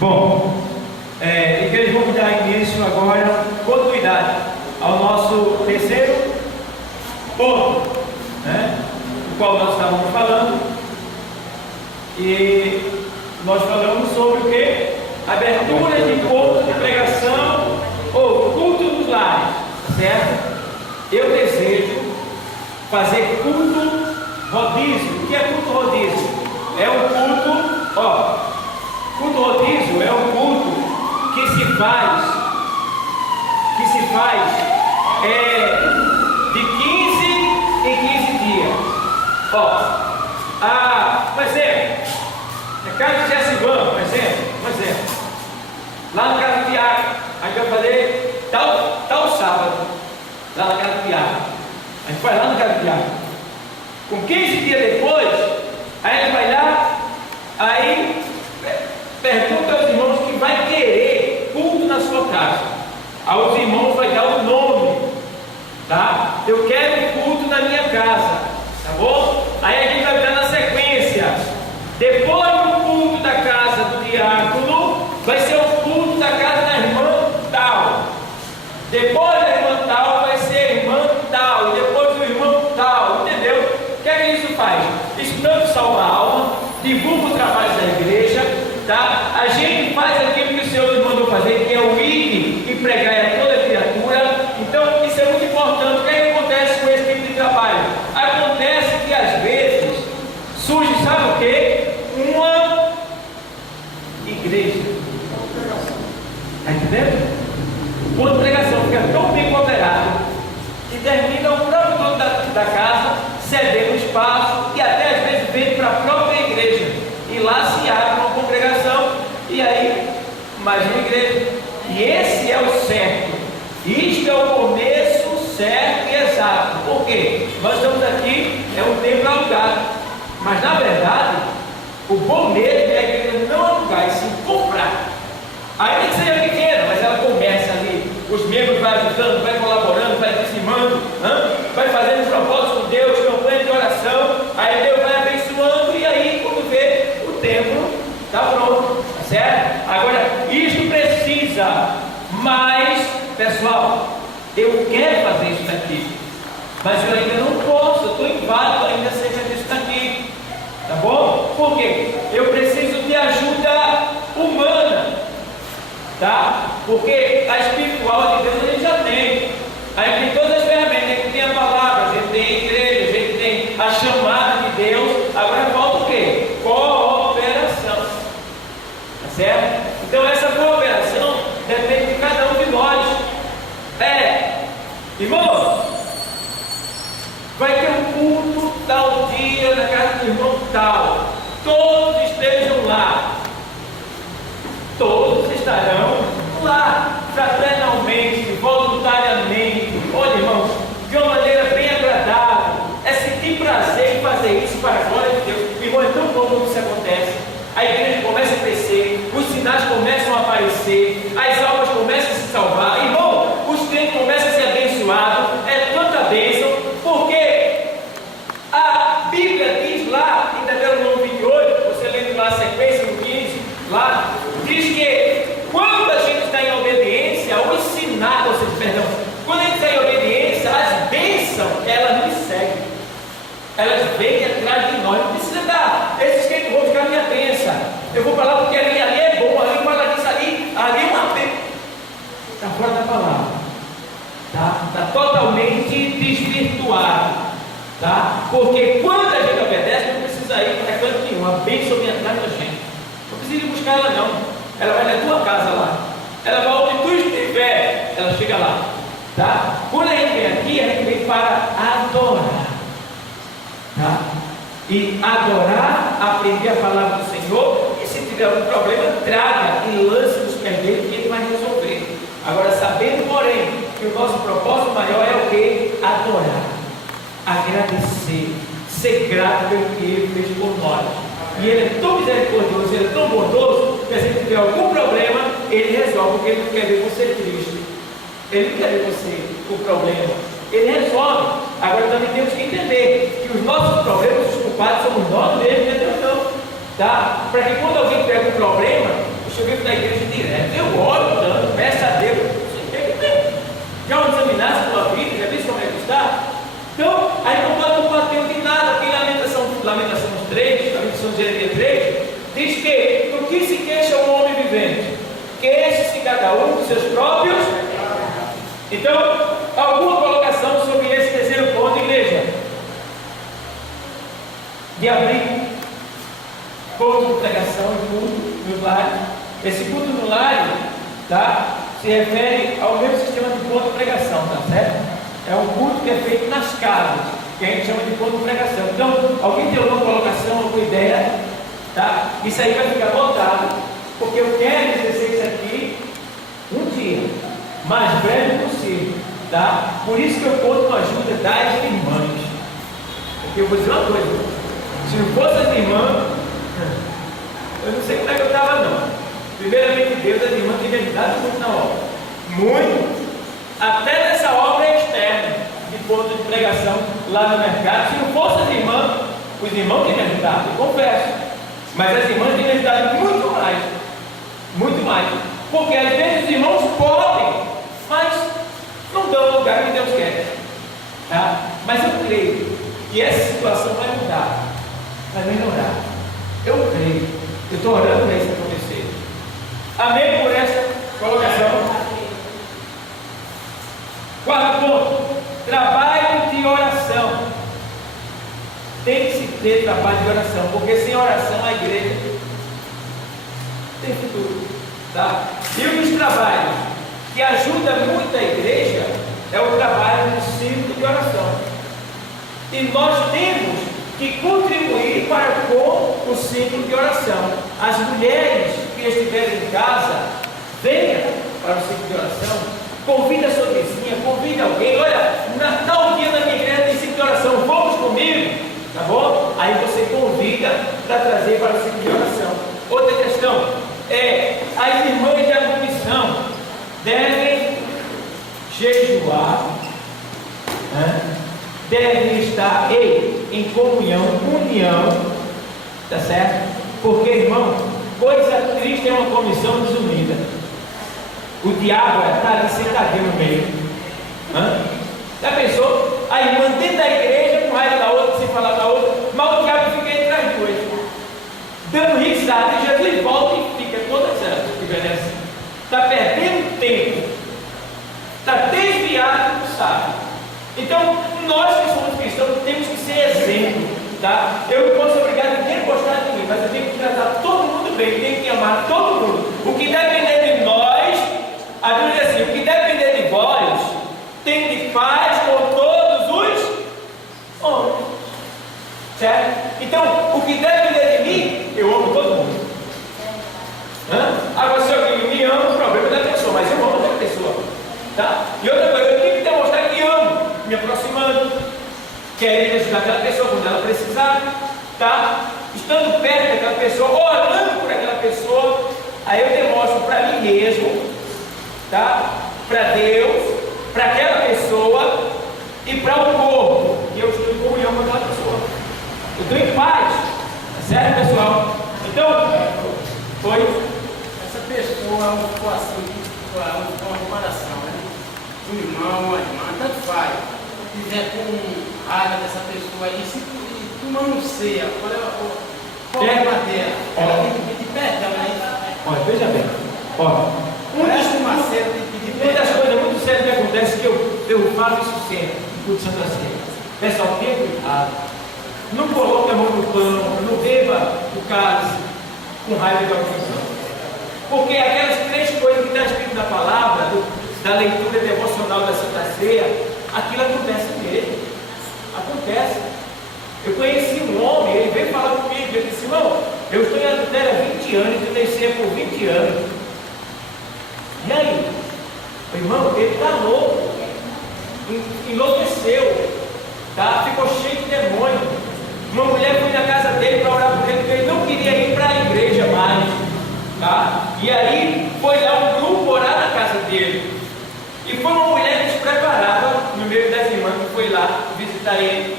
Bom, igreja, vamos dar início agora, continuidade ao nosso terceiro ponto, né, do qual nós estávamos falando, e nós falamos sobre o que? Abertura de culto, de pregação ou culto nos lares, certo? Eu desejo fazer culto rodízio. O que é culto rodízio? É um culto, culto rodízio é um culto que se faz de 15 em 15 dias. Por exemplo, a casa de Jessivan, por exemplo, lá na casa do Tiago, a gente vai fazer tal sábado, lá na casa do Tiago. A gente vai lá na casa do Tiago. Com 15 dias depois, a gente vai lá, aí pergunta aos irmãos que vai querer culto na sua casa. Aí os irmãos vai dar o nome, tá? Eu quero culto na minha casa, tá bom? Aí a gente vai dar na sequência. Depois do culto da casa do diácono, vai ser o culto da casa da irmã tal. Depois da irmã tal, vai ser a irmã tal. E depois do irmão tal, entendeu? O que é que isso faz? Isso tanto salva a alma, divulga o trabalho da igreja, tá? A gente faz aquilo que o Senhor nos mandou fazer, que é o ir e pregar a toda criatura. Então, isso é muito importante. O que é que acontece com esse tipo de trabalho? Acontece que às vezes surge, sabe o quê? Uma igreja. Está entendendo? Quando a pregação fica tão bem cooperada que termina o próprio dono da casa cedendo espaço e até às vezes vem para a própria igreja. E lá se abre uma congregação e aí mais uma igreja. E esse é o certo. Isto é o começo certo e exato. Por quê? Nós estamos aqui, é um templo alugado. Mas na verdade, o bom mesmo é a igreja não alugar e sim comprar. Ainda que seja pequena, mas ela começa ali. Os membros vão ajudando, vai colaborando, vai dizimando, vai fazendo propósito com Deus, campanha de oração. Aí Deus vai abençoando e aí quando vê, o templo está pronto, tá certo? Agora, isso precisa, mas, pessoal, eu quero fazer isso daqui, mas eu ainda não posso, eu estou inválido ainda seja disso daqui, tá bom? Por quê? Eu preciso de ajuda humana, tá? Porque a espiritual de Deus a gente já tem. A gente tem todas as ferramentas, a gente tem a palavra, a gente tem a igreja, a gente tem a chamada de Deus. Agora falta o quê? Cooperação, tá certo? Então essa cooperação depende de cada um de nós. Irmão, vai ter um culto tal dia na casa do irmão tal. Todos estejam lá. Todos estarão lá, fraternalmente, voluntariamente. Olha, irmãos, de uma maneira bem agradável. É sentir prazer em fazer isso para a glória de Deus. Irmão, é tão bom quando isso acontece. A igreja começa a crescer, os sinais começam a aparecer, as almas começam a se salvar. Irmão, os crentes começam a ser abençoados. É tanta bênção, porque a Bíblia diz lá, em Deuteronômio 28, você lendo lá a sequência no 15, lá, diz que quando a gente está em obediência, quando a gente está em obediência, as bênçãos, elas nos seguem, elas vêm atrás de nós. Não precisa dar, esses que vão ficar minha bênção, eu vou falar porque ali é bom, ali fala disso, ali é uma bênção, está fora da palavra, está totalmente desvirtuado, tá? Porque quando a gente obedece, não precisa ir para canto nenhum, a bênção vem atrás da gente. Não precisa ir buscar ela não, ela vai na tua casa lá, ela vai onde tu estiver, ela chega lá, tá? Quando a gente vem aqui, a gente vem para adorar, tá? E adorar, aprender a palavra do Senhor, e se tiver algum problema, traga e lance nos pés dele que ele vai resolver. Agora, sabendo, porém, que o nosso propósito maior é o que? Adorar, agradecer, ser grato pelo que ele fez por nós. E ele é tão misericordioso, ele é tão bondoso, que se tiver algum problema, ele resolve, porque ele não quer ver você triste, ele não quer ver você com problema, ele resolve. Agora também temos que entender que os nossos problemas, os culpados somos nós mesmos, não, tá? Para que quando alguém tiver um problema, o serviço da viventes, queixe-se cada um dos seus próprios. Então, alguma colocação sobre esse terceiro ponto, igreja? De abrir culto de pregação e culto no lar. Esse culto no lar, tá? Se refere ao mesmo sistema de ponto de pregação, tá certo? É um culto que é feito nas casas, que a gente chama de ponto de pregação. Então, alguém tem alguma colocação, alguma ideia? Tá? Isso aí vai ficar botado, porque eu quero exercer isso aqui um dia, mais breve possível, tá? Por isso que eu conto com a ajuda das irmãs. Porque eu vou dizer uma coisa: se não fosse as irmãs, eu não sei como é que eu estava, não. Primeiramente, Deus, as irmãs têm me ajudado muito na obra, muito, até nessa obra externa de ponto de pregação lá no mercado. Se não fosse as irmãs, os irmãos têm me ajudado, eu confesso, mas as irmãs têm me ajudado muito mais, porque às vezes os irmãos podem, mas não dão o lugar que Deus quer, tá? Mas eu creio que essa situação vai mudar, vai melhorar. Eu creio, eu estou orando para isso acontecer. Amém por essa colocação. Quarto ponto: trabalho de oração. Tem que se ter trabalho de oração, porque sem oração a igreja tem futuro, tá? E um dos trabalhos que ajuda muito a igreja é o trabalho do círculo de oração. E nós temos que contribuir para com o círculo de oração. As mulheres que estiverem em casa, venha para o círculo de oração, convida a sua vizinha, convida alguém. Olha, tal dia na minha igreja tem círculo de oração, vamos comigo, tá bom? Aí você convida para trazer para o círculo de oração. Outra questão é: as irmãs de abolição devem jejuar, devem estar em comunhão, união, tá certo? Porque, irmão, coisa triste é uma comissão desunida. O diabo está ali sentadinho no meio. Já pensou? A irmã dentro da igreja, com raiva da outra, sem falar da outra, mas o diabo fica entre as duas, dando risada, e Jesus volta e fica todas elas que envelhecem. Está perdendo tempo, está desviado do sábio. Então, nós que somos cristãos temos que ser exemplo, tá? Eu não posso obrigar ninguém a gostar de mim, mas eu tenho que tratar todo mundo bem, tenho que amar todo mundo. O que depender de nós, a Bíblia diz assim: o que depender de vós, tem de paz com todos os homens, certo? Então, o que depender de mim, eu amo todo mundo. Agora, se alguém me ama, o problema é da pessoa, mas eu amo aquela pessoa, tá? E outra coisa, eu tenho que demonstrar que amo, me aproximando, querendo ajudar aquela pessoa quando ela precisar, tá? Estando perto daquela pessoa, orando por aquela pessoa. Aí eu demonstro para mim mesmo, tá? Para Deus, para aquela pessoa e para o corpo, que eu estou em comunhão com aquela pessoa. Eu estou em paz, tá certo, pessoal? Então, foi. Essa pessoa ficou assim, uma comparação, né? Um irmão, uma irmã, tanto faz. Se fizer com raiva dessa pessoa aí, se tu manuseia, qual é a matéria? Ela tem que pedir perdão, né? Olha, veja bem. Olha, uma das coisas muito sérias que acontece é que eu falo isso sempre, no culto de Santa Ceia. Pessoal, tenha cuidado. Não coloque a mão no pão, não beba o cálice com raiva de alguém, não. Porque aquelas três coisas que está escrito na palavra, da leitura devocional da Santa Ceia, aquilo acontece mesmo. Acontece. Eu conheci um homem, ele veio falar comigo, ele disse: irmão, eu estou em adultério há 20 anos, eu desci por 20 anos. E aí? Irmão, ele está louco, enlouqueceu, tá? Ficou cheio de demônio. Uma mulher foi na casa dele para orar por ele, porque ele não queria ir para a igreja mais, tá? E aí foi lá um grupo orar na casa dele. E foi uma mulher despreparada no meio das irmãs que foi lá visitar ele.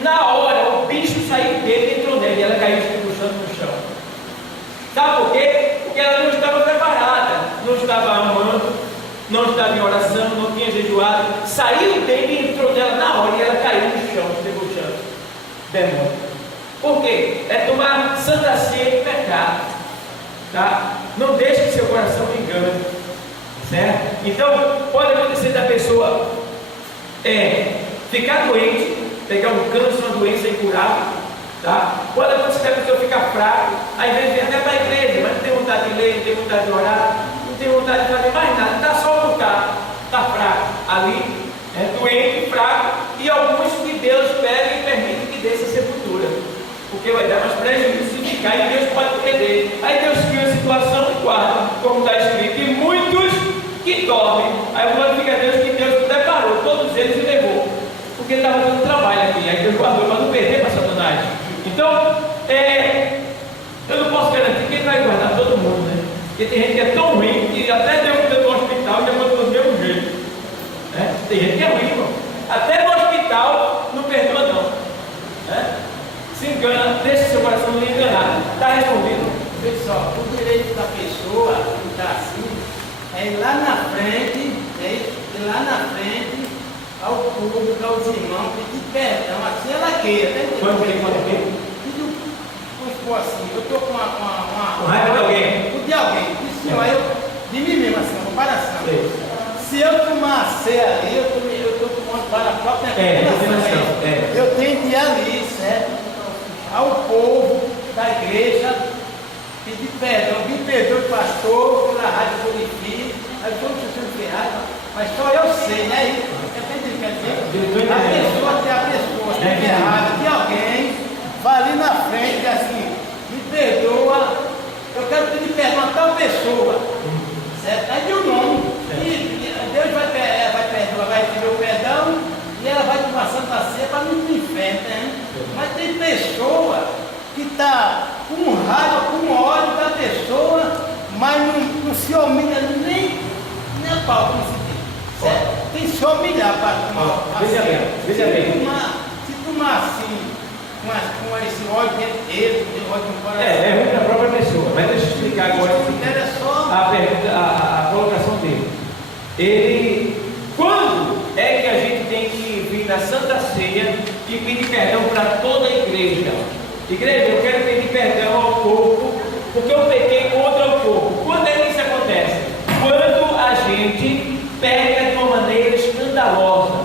Na hora, o bicho saiu dele e entrou nele, e ela caiu estribuchando no chão. Sabe por quê? Porque ela não estava preparada, não estava amando, não estava em oração, não tinha jejuado. Saiu dele e entrou nela na hora, e ela caiu no chão, estribuchando. Demônio. Por quê? É tomar Santa Ceia de pecado. tá? Não deixe que seu coração me engane, certo? Então, pode acontecer da pessoa ficar doente, pegar um câncer, uma doença incurável, tá? Pode acontecer da pessoa ficar fraca, às vezes vem até para a igreja, mas não tem vontade de ler, não tem vontade de orar, não tem vontade de fazer mais nada, está só por estar, está fraco ali, doente, fraco, e alguns que Deus pega e permite que desça a sepultura, porque vai dar mais prejuízo se ficar e Deus pode perder. Aí Deus cria a situação e guarda, como está escrito, e muitos que dormem. Aí glorifica a Deus que Deus preparou todos eles e levou, porque estava dando trabalho aqui. Aí Deus guardou para não perder para Satanás. Então, eu não posso garantir que ele vai guardar todo mundo, né? Porque tem gente que é tão ruim que até dentro do hospital já mandou do mesmo jeito. Tem gente que é ruim, irmão. Até no hospital não perdoa, não. Se engana, deixa seu coração lhe enganar. Está respondido. Pessoal, o direito da pessoa que está assim é ir lá na frente, ao público, aos irmãos, pedir perdão, assim ela queira. Quando que? Vamos supor assim, eu estou com uma raiva de alguém. De alguém. De mim mesmo, assim, uma comparação. Se eu tomar a ceia ali, eu estou tomando para a própria condenação. Eu tenho que ir ali, certo? Ao povo da igreja, pedir perdão, me perdoe, pastor, pela rádio Bonifi, aí todos os seus ferrados, mas só eu sei, né? Quer dizer, a pessoa que é errada de alguém, vai ali na frente e assim, me perdoa, eu quero pedir perdão a tal pessoa, certo? Aí de um nome, e Deus vai perdoar, vai pedir o perdão, e ela vai tomar Santa Ceia para não ir para o inferno, né? Mas tem pessoa que está com raiva, com ódio da pessoa, mas não se humilha nem a pau, como se diz, certo? Tem que se humilhar para tomar. Veja bem. Se tomar assim, com esse ódio dentro dele, ódio no coração. É ruim da própria pessoa, mas deixa eu explicar agora a colocação dele. Quando é que a gente tem que vir na Santa Ceia e pedir perdão para toda a igreja? Igreja, eu quero pedir perdão ao corpo, porque eu pequei contra o corpo. Quando é que isso acontece? Quando a gente pega de uma maneira escandalosa,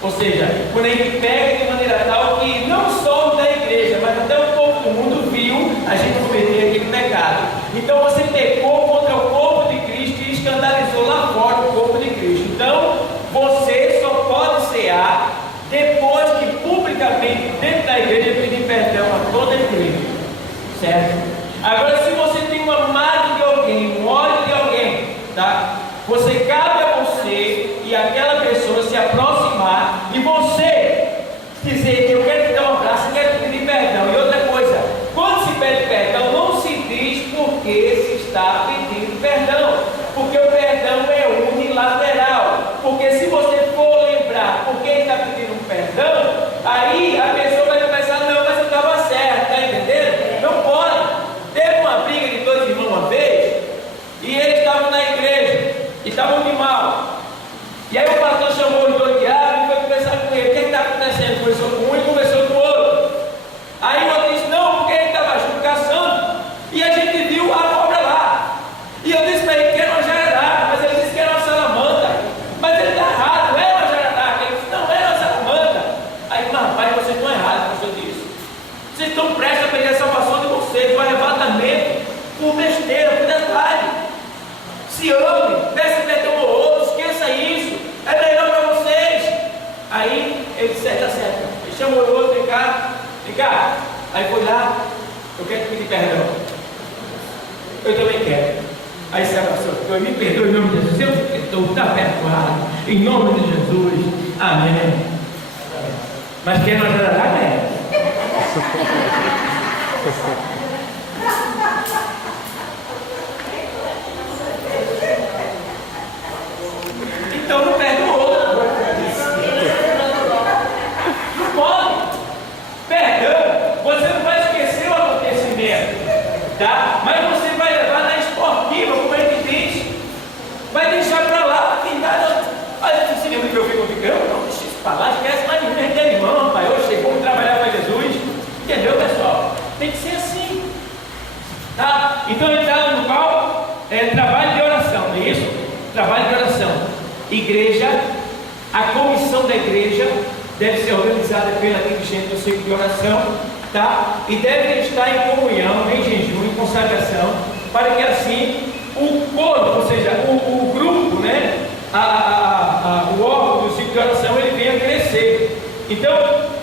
ou seja, quando a gente pega de maneira tal que não só da igreja, mas até o povo do mundo viu a gente cometer aquele pecado. Então você pecou contra o corpo de Cristo e escandalizou lá fora o corpo de Cristo. Então você só pode cear depois que publicamente dentro da igreja pedir perdão a toda a igreja, certo? Agora, se você tem uma mágoa de alguém, um ódio de alguém, tá? Você cabe a você e aquela pessoa se aproximar e você dizer que eu quero te dar um abraço, quero te pedir perdão. E outra coisa, quando se pede perdão, não se diz por que se está pedindo perdão, porque o perdão é unilateral. Porque se você for lembrar por que está pedindo um perdão, aí a pessoa vai pensar, não, mas eu estava certo, está entendendo? Não pode. Teve uma briga de dois irmãos uma vez, e eles estavam na igreja, e estavam de mal. E aí o pastor chamou os dois diabos e foi conversar com ele. O que está acontecendo? Conversou com um e conversou com o outro. Aí o outro disse, não, porque ele estava junto caçando, e a gente viu a cobra lá. E eu disse para ele que era uma jararaca, mas ele disse que era uma salamandra. Mas ele está errado, não é uma jararaca. Ele disse, não, era uma salamandra. Aí, rapaz, vocês estão errados, pastor disse. Vocês estão prestes a perder a salvação de vocês, o arrebatamento, por besteira, por detalhe. Se ame, peça perdão ao outro, esqueça isso, é melhor para vocês. Aí ele disse, tá certo. Ele chamou o outro, vem cá. Aí foi lá, eu quero te pedir perdão. Eu também quero. Aí se abraçou, eu me perdoe em nome de Jesus, eu estou perdoado, em nome de Jesus, amém. Mas quem não ajudará, né? Então não perdoou. Não pode. Perdão, você não vai esquecer o acontecimento, tá? Mas você vai levar na esportiva, como ele diz. Vai deixar para lá, tem nada. Olha, você lembra que eu fico ficando? Não, deixa isso para lá, esquece mais de mim, de irmão, pai. Eu chegou a trabalhar para Jesus. Entendeu, pessoal? Tem que ser assim, tá? Então ele está no trabalho de oração, não é isso? Trabalho de oração. Igreja, a comissão da igreja deve ser organizada pela dirigente do ciclo de oração, tá? E deve estar em comunhão, em jejum, em consagração, para que assim o corpo, ou seja, o grupo, né? O órgão do ciclo de oração, ele venha crescer. Então,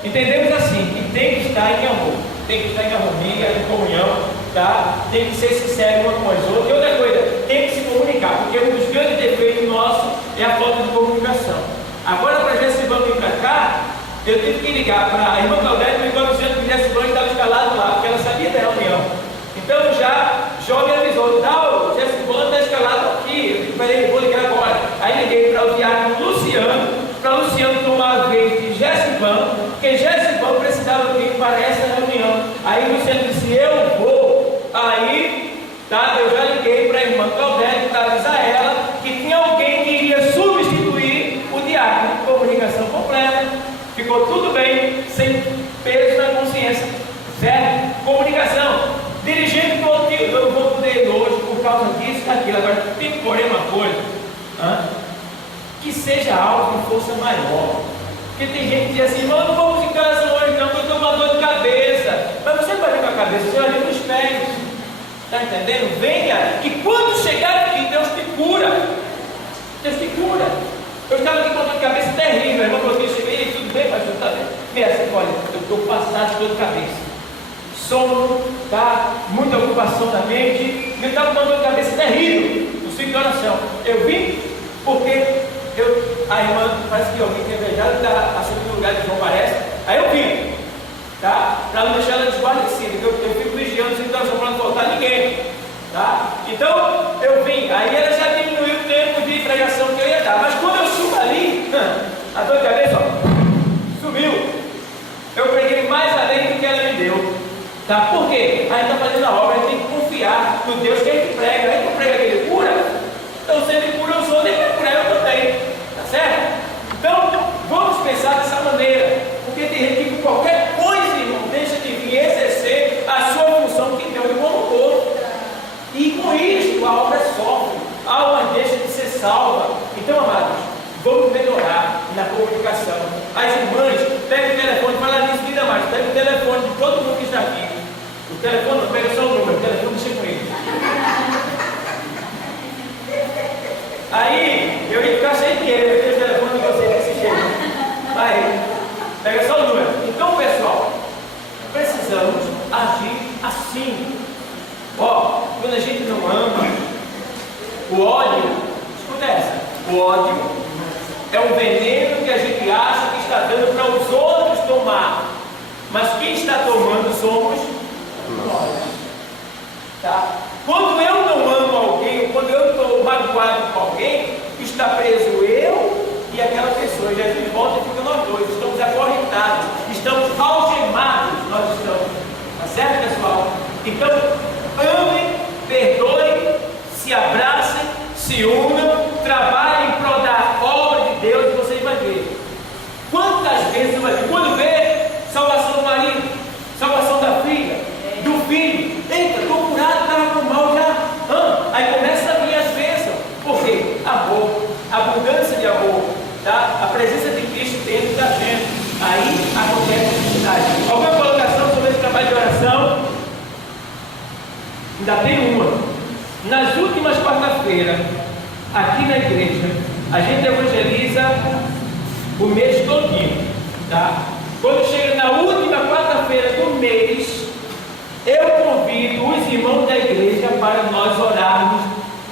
entendemos assim, que tem que estar em amor, tem que estar em harmonia, em comunhão, tá? Tem que ser sincero uma com as outras. E outra coisa, tem que se comunicar, porque um dos grandes defeitos nossos é a falta de comunicação. Agora, para Jessibã vir para cá, eu tive que ligar para a irmã Claudete, me ligou dizendo que Jessibã estava escalado lá, porque ela sabia da reunião. Então, já me avisou, o Jessibã está escalado aqui. Eu disse, peraí, vou ligar agora. Aí liguei para o diácono Luciano, para Luciano tomar a vez de Jessibã, porque Jessibã precisava vir para essa reunião. Aí o Luciano disse, eu vou. Aí, tá, eu já liguei para a irmã Claudete para avisar ela que tinha alguém que iria substituir o diácono. Comunicação completa, ficou tudo bem, sem peso na consciência, certo? Comunicação. Dirigente do que eu não vou poder ir hoje por causa disso e daquilo. Agora, tem que porém uma coisa, que seja algo de força maior. Porque tem gente que diz assim, irmão, não vamos em casa hoje não, porque eu estou com uma dor de cabeça. Mas você não vai vir com a cabeça, você vai vir nos pés. Está entendendo? Venha, e quando chegar aqui, Deus te cura. Deus te cura. Eu estava aqui com uma dor de cabeça terrível. A irmã falou que cheguei, tudo bem, pastor, está bem. Vem assim, olha, eu estou passado de dor de cabeça. Sono, tá? Muita ocupação da mente. E eu estava com uma dor de cabeça terrível. No ciclo de oração. Eu vim porque a irmã, parece que alguém tinha viajado, está assumindo o lugar de João, parece. Aí eu vim, tá? Para não deixar ela desguarnecida, eu fico vigiando o ciclo de oração para não faltar ninguém, tá? Então eu vim, aí ela já diminuiu o tempo de pregação que eu ia dar. Mas quando eu subo ali, a dor de cabeça, ó, subiu. Eu preguei mais além do que ela me deu. Tá? Por quê? A gente está fazendo a obra, a gente tem que confiar no Deus que a gente prega. A gente não prega que ele cura, então se ele cura os outros, ele vai curar eu também. Tá certo? Então, vamos pensar dessa maneira. Porque tem gente que com qualquer coisa, irmão, deixa de vir exercer a sua função que Deus lhe colocou. E com isso, a obra sofre, a alma deixa de ser salva. Então, amados, vamos melhorar na comunicação. As irmãs, pega o telefone, fala nisso ainda mais, pega o telefone de todo mundo que está aqui. O telefone não pega só o número, o telefone deixa com ele. Aí, eu ia ficar sem dinheiro, eu tenho o telefone de você desse jeito. Aí, pega só o número. Então, pessoal, precisamos agir assim. Ó, quando a gente não ama, o ódio, escuta essa, o ódio é um veneno que a gente acha que está dando para os outros tomar. Mas quem está tomando somos nós. Tá? Quando eu não amo alguém, quando eu estou magoado com alguém, está preso eu e aquela pessoa. E Jesus volta e fica nós dois. Estamos acorrentados, estamos algemados. Nós estamos. Tá certo, pessoal? Então, amem, perdoem, se abracem, se unam, trabalhem em prol da obra de Deus e vocês vão ver. Quantas vezes você vai ver? Quando vê salvação do marido, salvação da filha, do filho, eita, estou curado, estava com mal já. Aí começa a vir as bênçãos. Por quê? Amor, abundância de amor, tá? A presença de Cristo dentro da gente. Aí acontece a felicidade. Alguma colocação sobre esse trabalho de oração? Ainda tem uma. Nas últimas quarta-feiras, aqui na igreja, a gente evangeliza o mês todinho, tá? Quando chega na última quarta-feira do mês, eu convido os irmãos da igreja para nós orarmos.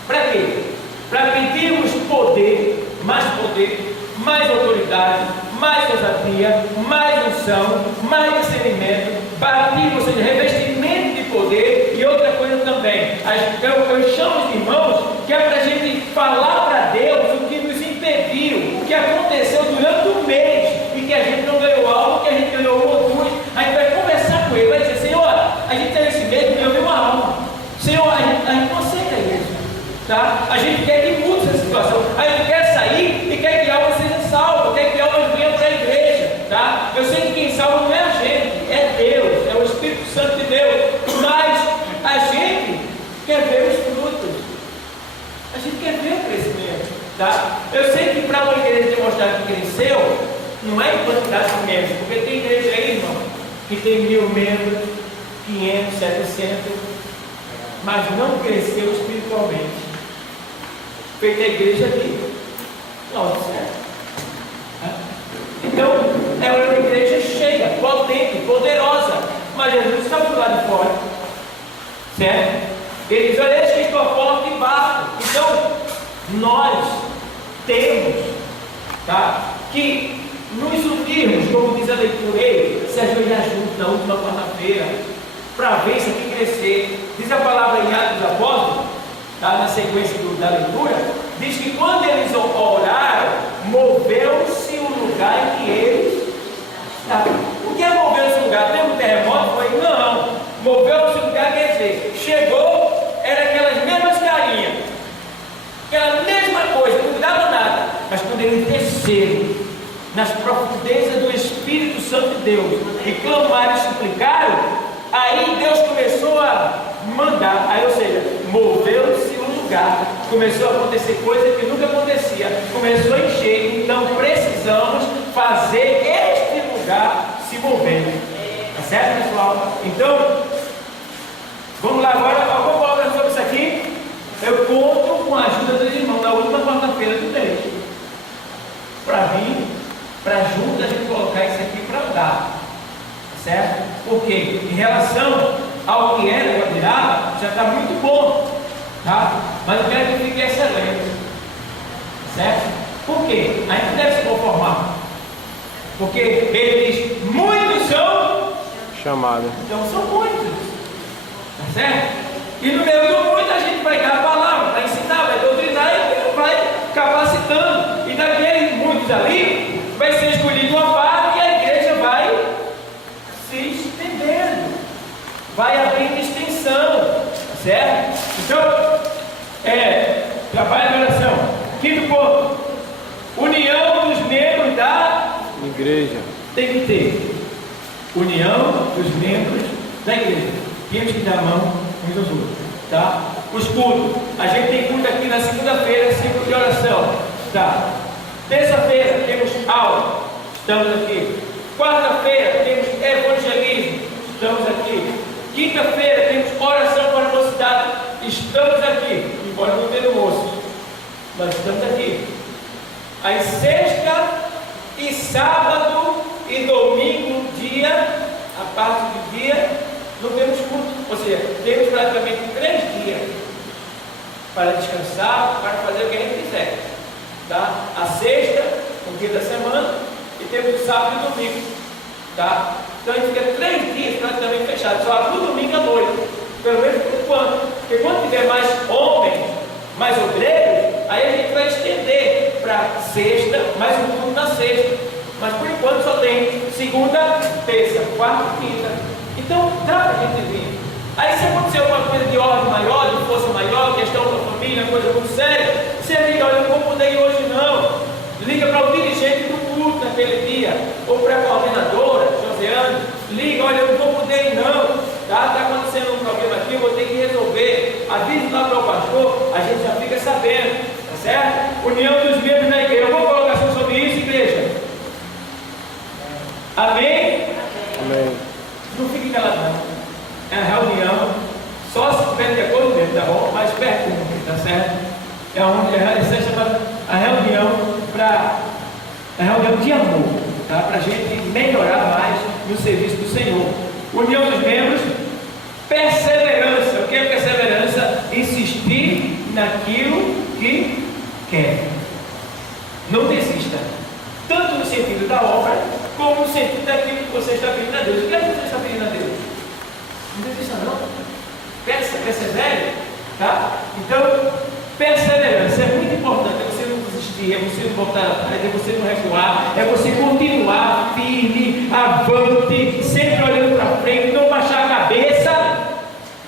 Para quê? Para pedirmos poder, mais autoridade, mais ousadia, mais unção, mais discernimento, batismo, ou seja, revestimento de poder. E outra coisa também, eu chamo os irmãos que é para a gente falar para Deus o que nos impediu, o que aconteceu durante o mês e que a gente não ganhou algo, que a gente ganhou uma ou duas. A gente vai conversar com ele, vai dizer: Senhor, a gente tem esse mês, ganhou uma alma. Senhor, a gente não aceita isso, tá? A gente quer que mude essa situação, a gente quer sair e quer que almas sejam salvas, quer que almas venham para a igreja, tá? Eu sei que quem salva não é a gente, é Deus, é o Espírito Santo de Deus, mas a gente quer ver os frutos. Tá? Eu sei que para uma igreja demonstrar que cresceu, não é em quantidade de membros, porque tem igreja aí, irmão, que tem 1000 membros, 500, 700, mas não cresceu espiritualmente. Feita a igreja aqui. Não, certo? Então, é uma igreja cheia, potente, poderosa, mas Jesus está do lado de fora, certo? Ele diz: olha, eis que estou à porta e bato. Então, nós temos, tá, que nos unirmos, como diz a leitura, se ajoelhar juntos na última quarta-feira, para ver isso aqui crescer. Diz a palavra em Atos dos Apóstolos, tá, na sequência da leitura, diz que quando eles oraram, moveu-se o lugar em que eles estavam. O que é mover-se o lugar? Teve um terremoto? Foi? Não. Moveu-se o lugar, quer dizer, chegou, era aquelas mesmas carinhas, aquela mesma coisa, não mudava nada, mas quando eles desceram nas profundezas do Espírito Santo de Deus e clamaram e suplicaram, aí Deus começou a mandar, aí, ou seja, moveu-se o lugar, começou a acontecer coisa que nunca acontecia, começou a encher. Então precisamos fazer este lugar se mover, tá certo, pessoal? Então vamos lá agora, alguma palavra sobre isso aqui. Eu conto com a ajuda dos irmãos na última quarta-feira do mês, para vir, para junto a gente colocar isso aqui para andar, certo? Porque em relação ao que era o Guabiraba, já está muito bom, tá? Mas eu quero que fique excelente, certo? Por quê? A gente deve se conformar, porque ele diz: muitos são chamados, então são muitos, tá certo? E no meio do muito a gente vai dar a palavra, vai ensinar, vai doutrinar e vai capacitando, e daqueles muitos ali vai ser escolhido uma parte e a igreja vai se estendendo, vai abrindo extensão, tá certo? Então, trabalho de oração. Quinto ponto: união dos membros da igreja. Tem que ter união dos membros da igreja. Temos que dar a mão uns aos outros, tá? Os cultos, a gente tem culto aqui na segunda-feira, ciclo de oração, tá? Terça-feira temos aula, estamos aqui. Quarta-feira temos evangelismo, estamos aqui. Quinta-feira temos oração para a mocidade, estamos aqui. Embora não tenha moço, nós estamos aqui. Aí sexta e sábado e domingo, a parte do dia, não temos culto. Ou seja, temos praticamente 3 dias para descansar, para fazer o que a gente quiser, tá? A sexta, o dia da semana, e temos o sábado e o domingo, tá? Então a gente fica 3 dias praticamente fechados, só no domingo à noite, pelo menos por enquanto, porque quando tiver mais homens, mais obreiros, aí a gente vai estender para sexta, mais um culto na sexta, mas por enquanto só tem segunda, terça, quarta e quinta. Então dá para a gente vir. Aí se acontecer alguma coisa de ordem maior, de força maior, questão da família, coisa muito séria, você liga: olha, eu não vou poder ir hoje não. Liga para o dirigente do culto naquele dia, ou para a coordenadora, Josiane, liga: olha, eu não vou poder ir não, está acontecendo um problema aqui, eu vou ter que resolver. Avise lá para o pastor, a gente já fica sabendo, tá certo? União dos membros da igreja. Eu vou colocação sobre isso, igreja. Amém? Amém. Não fique calado não. É a reunião, só se tiver de acordo mesmo, tá bom? Mas pergunte, tá certo? Essa é chamada a reunião de amor, tá? Para a gente melhorar mais no serviço do Senhor. União dos membros, perseverança. O que é perseverança? Insistir naquilo que quer. Não desista, tanto no sentido da obra, como no sentido daquilo que você está pedindo a Deus. O que é que você está pedindo a Deus? Não desista não. Persevere, tá? Então, perseverança é muito importante. É você não desistir, é você não voltar atrás, é você não recuar, é você continuar firme, avante, sempre olhando para frente, não baixar a cabeça,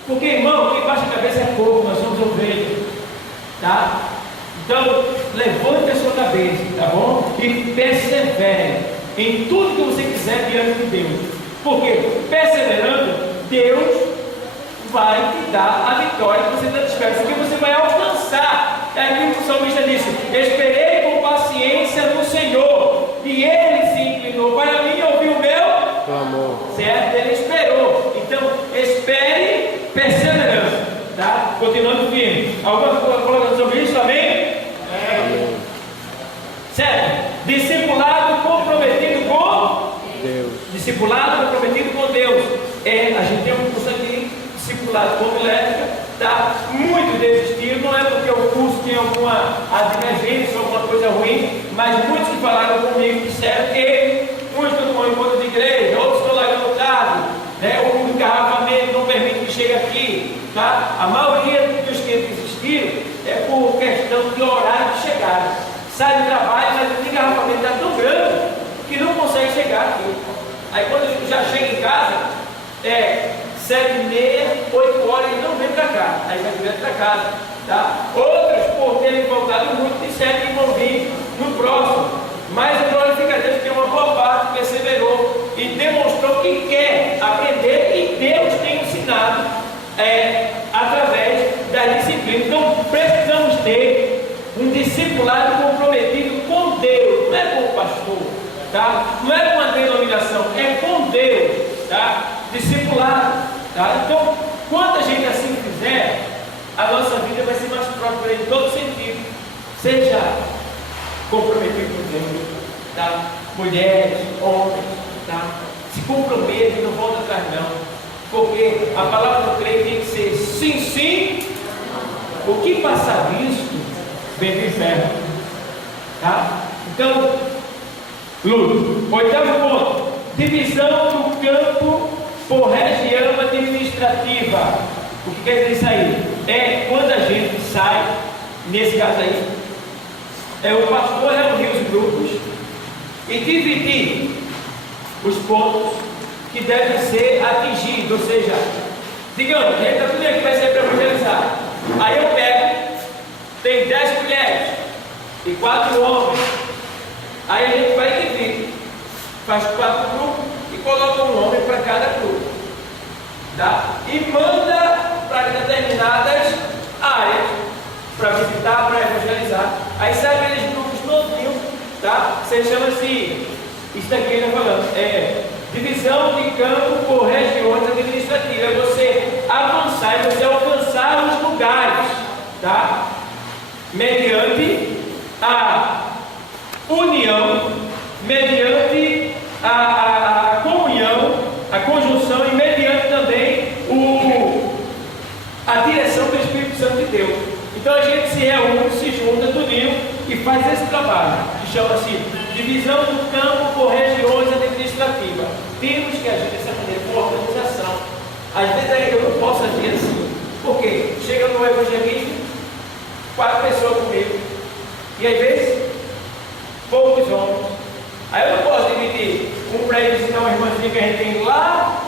porque, irmão, quem baixa a cabeça é pouco, nós somos ovelhas, tá? Então, levante a sua cabeça, tá bom? E persevere em tudo que você quiser diante de Deus, porque perseverando, Deus vai te dar a vitória que você está esperando, porque você vai alcançar É aquilo que o salmista disse: esperei com paciência no Senhor, e Ele se inclinou para mim e ouviu o meu clamor. certo? Ele esperou. Então, espere perseverança. Tá? Continuando firme. Alguma coisa sobre isso? Amém? Amém. Certo? Discipulado comprometido com Deus. Discipulado comprometido com Deus. A gente tem um curso aqui, discipulado como elétrica, tá? Muito desistido, não é porque o curso tem alguma advergência ou alguma coisa ruim, mas muitos que falaram comigo disseram que muitos não vão em encontro de igreja, outros estão largando o carro, né? O engarrafamento não permite que chegue aqui, tá? A maioria dos que desistiram é por questão de horário de chegada. Sai do trabalho, mas o engarrafamento está tão grande que não consegue chegar aqui. Aí quando já chega em casa, 7h30, 8 horas, e não vem para cá. Aí vai direto para casa. Tá? Outros, por terem voltado muito, disseram que vão vir no próximo. Mas a glorifica a Deus que uma boa parte perseverou e demonstrou que quer aprender, e Deus tem ensinado através da disciplina. Então precisamos ter um discipulado comprometido com Deus, não é com o pastor, tá? Não é com a denominação, é com Deus, tá? Discipulado, tá? Então, quando a gente assim fizer, a nossa vida vai ser mais próspera em todo sentido. Seja comprometido com Deus, tá? Mulheres, homens, tá? Se comprometam, não volta atrás não, porque a palavra do crente tem que ser sim, sim. O que passar disso vem do inferno, tá? Então, Lúcio, 8º ponto: divisão do campo por região administrativa. O que quer dizer isso aí? É quando a gente sai, nesse caso aí, o pastor reunir os grupos e dividir os pontos que devem ser atingidos, ou seja, digamos, a gente está tudo aqui, vai ser para evangelizar. Aí eu pego, tem 10 mulheres e 4 homens. Aí a gente vai dividir, faz 4 grupos e coloca um homem para cada grupo, tá? E manda para determinadas áreas para visitar, para evangelizar. Aí sai aqueles grupos todinhos, tá? Você chama assim, isso daqui ele está falando, divisão de campo por regiões administrativas. É você avançar e você alcançar os lugares, tá? Mediante a união, mediante a comunhão, a conjunção e mediante também a direção do Espírito Santo de Deus. Então a gente se reúne, se junta tudinho e faz esse trabalho, que chama-se divisão do campo por regiões administrativas. Temos que agir dessa maneira, com organização. Às vezes eu não posso agir assim, porque chega no evangelismo, 4 pessoas comigo, e às vezes poucos homens. Aí eu não posso dividir um para ir visitar uma irmãzinha que a gente tem lá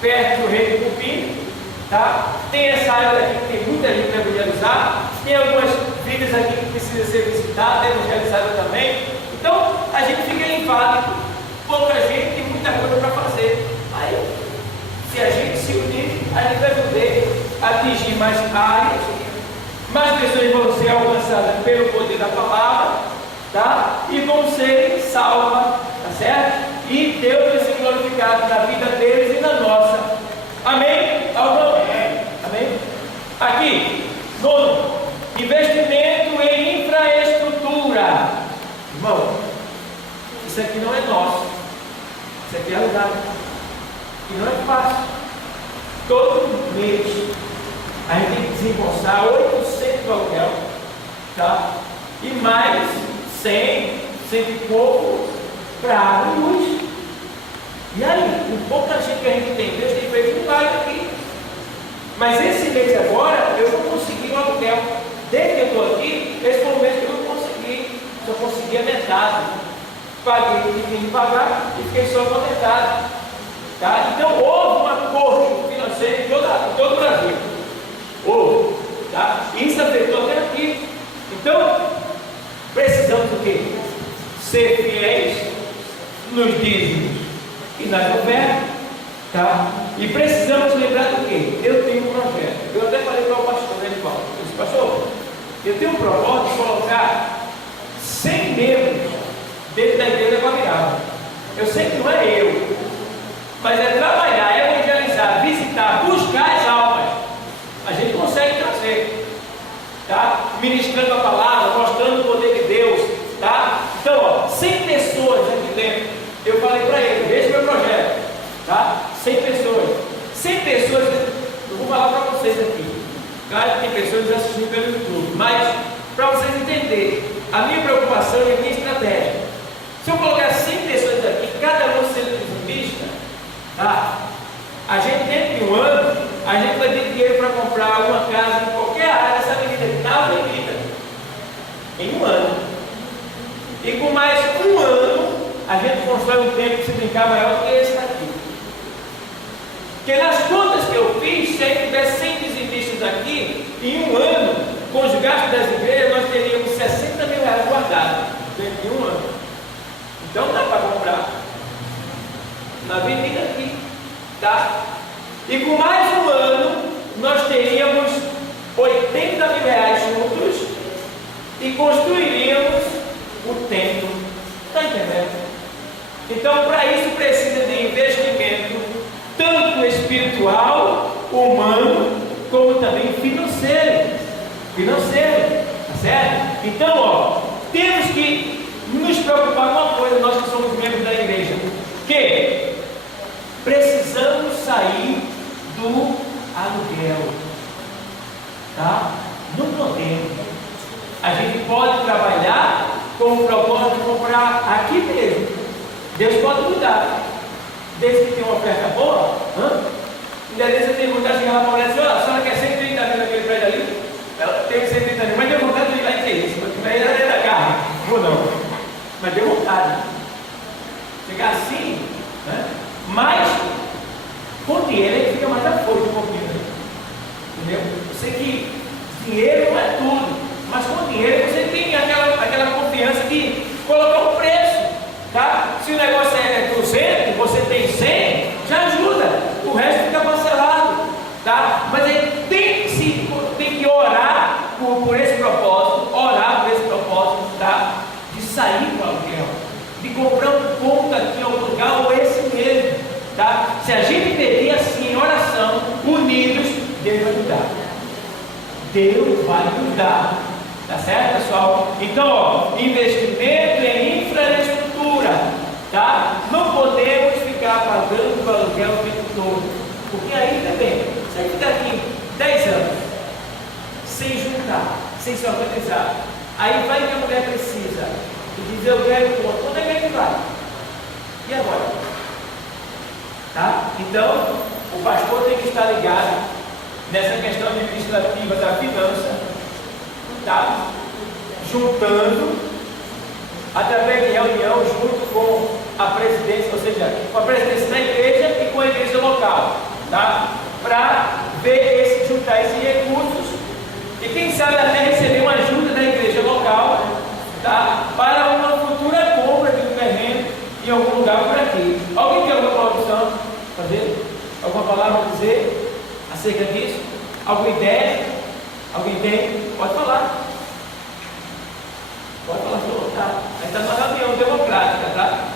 perto do Rei do Cupim, tá? Tem essa área daqui que tem muita gente para evangelizar, tem algumas vidas aqui que precisam ser visitadas, evangelizadas também. Então a gente fica enfático, pouca gente e muita coisa para fazer. Aí, se a gente se unir, a gente vai poder atingir mais áreas, mais pessoas vão ser alcançadas pelo poder da palavra, tá? E vão ser salvas, tá certo? E Deus vai ser glorificado na vida deles e na nossa. Amém? Amém? Aqui, nono, investimento em infraestrutura. Irmão, isso aqui não é nosso, isso aqui é alugado, e não é fácil. Todo mês a gente tem que desembolsar 800 do aluguel, tá? E mais 100 e pouco para água e luz. E aí, com pouca gente que a gente tem, Deus tem feito milagre aqui. Mas esse mês agora, eu não consegui o aluguel. Desde que eu estou aqui, esse foi o mês que eu não consegui. Só consegui a metade. Paguei o que tinha de pagar e fiquei só com a metade. Tá? Então houve um acordo financeiro em todo o Brasil. Houve. Tá? Isso afetou até aqui. Então, precisamos do quê? Ser fiéis nos dízimos e nas ofertas. Tá? E precisamos lembrar do quê? Eu tenho um projeto. Eu até falei para o pastor, ele falou, eu disse, pastor, Eu tenho um propósito de colocar 100 membros dentro da igreja Guamiraba. Eu sei que não é eu, mas é trabalhar, evangelizar, visitar, buscar as almas. A gente consegue trazer, tá? Ministrando a palavra, mostrando o poder de Deus, tá? Então, ó, 100 pessoas aqui dentro. Eu falei para ele, esse é o meu projeto, tá? 100 pessoas. 100 pessoas, eu vou falar para vocês aqui. Claro que tem pessoas assistindo pelo YouTube, mas para vocês entenderem, a minha preocupação e a minha estratégia. Se eu colocar 100 pessoas aqui, cada um sendo dizimista, tá? A gente dentro de um ano, a gente vai ter dinheiro para comprar uma casa em qualquer área dessa avenida, na avenida, em um ano. E com mais um ano, a gente constrói um templo, se brincar, maior do que esse daqui. Porque nas contas que eu fiz, se a gente tivesse 100 dizimistas aqui, em um ano, com os gastos das igrejas, nós teríamos 60 mil reais guardados dentro de um ano. Então dá para comprar na avenida aqui, tá? E com mais um ano, nós teríamos 80 mil reais juntos e construiríamos o templo. Está entendendo? Então, para isso precisa de investimento, tanto espiritual, humano, como também financeiro. Tá certo? Então, ó, temos que nos preocupar com uma coisa, nós que somos membros da igreja, que precisamos sair do aluguel, tá? Não podemos. A gente pode trabalhar com o propósito de comprar aqui mesmo. Deus pode mudar, desde que tenha uma oferta boa. E às vezes eu tenho vontade de chegar lá para a mulher e dizer: olha, a senhora quer 130 mil naquele prédio ali? Ela tem 130 mil, mas deu vontade de ir lá e ter isso, porque aí ela é da carne. Vou não, mas deu vontade. Chegar assim, né? Mas com dinheiro ele fica mais afoito um pouquinho, né? Entendeu? Eu sei que dinheiro não é tudo, mas com dinheiro você tem aquela confiança de colocar um preço, tá? Se o negócio é 200, você tem 100, já ajuda, o resto fica parcelado, tá? Mas aí tem que orar por esse propósito, tá? De sair do aluguel, de comprar um ponto aqui em algum lugar, ou esse mesmo, tá? Se a gente pedir assim em oração, unidos, Deus vai mudar. Deus vai mudar. Tá certo, pessoal? Então, ó, investimento em infraestrutura, tá? Não podemos ficar pagando o aluguel o tempo todo, porque aí também, se a gente ficar aqui 10 anos, sem juntar, sem se organizar, aí vai que a mulher precisa e dizer: eu quero ponto, onde é que a gente vai? E agora? Tá? Então, o pastor tem que estar ligado nessa questão administrativa da finança, tá? Juntando, através de reunião, junto com a presidência, ou seja, com a presidência da igreja e com a igreja local, tá? Para ver juntar esses recursos e quem sabe até receber uma ajuda da igreja local, tá? Para uma futura compra de um terreno em algum lugar por aqui. Alguém tem alguma opção fazer? Alguma palavra a dizer acerca disso? Alguma ideia? Alguém tem? Pode falar. Pode falar, fica à vontade. A gente está numa reunião democrática, tá?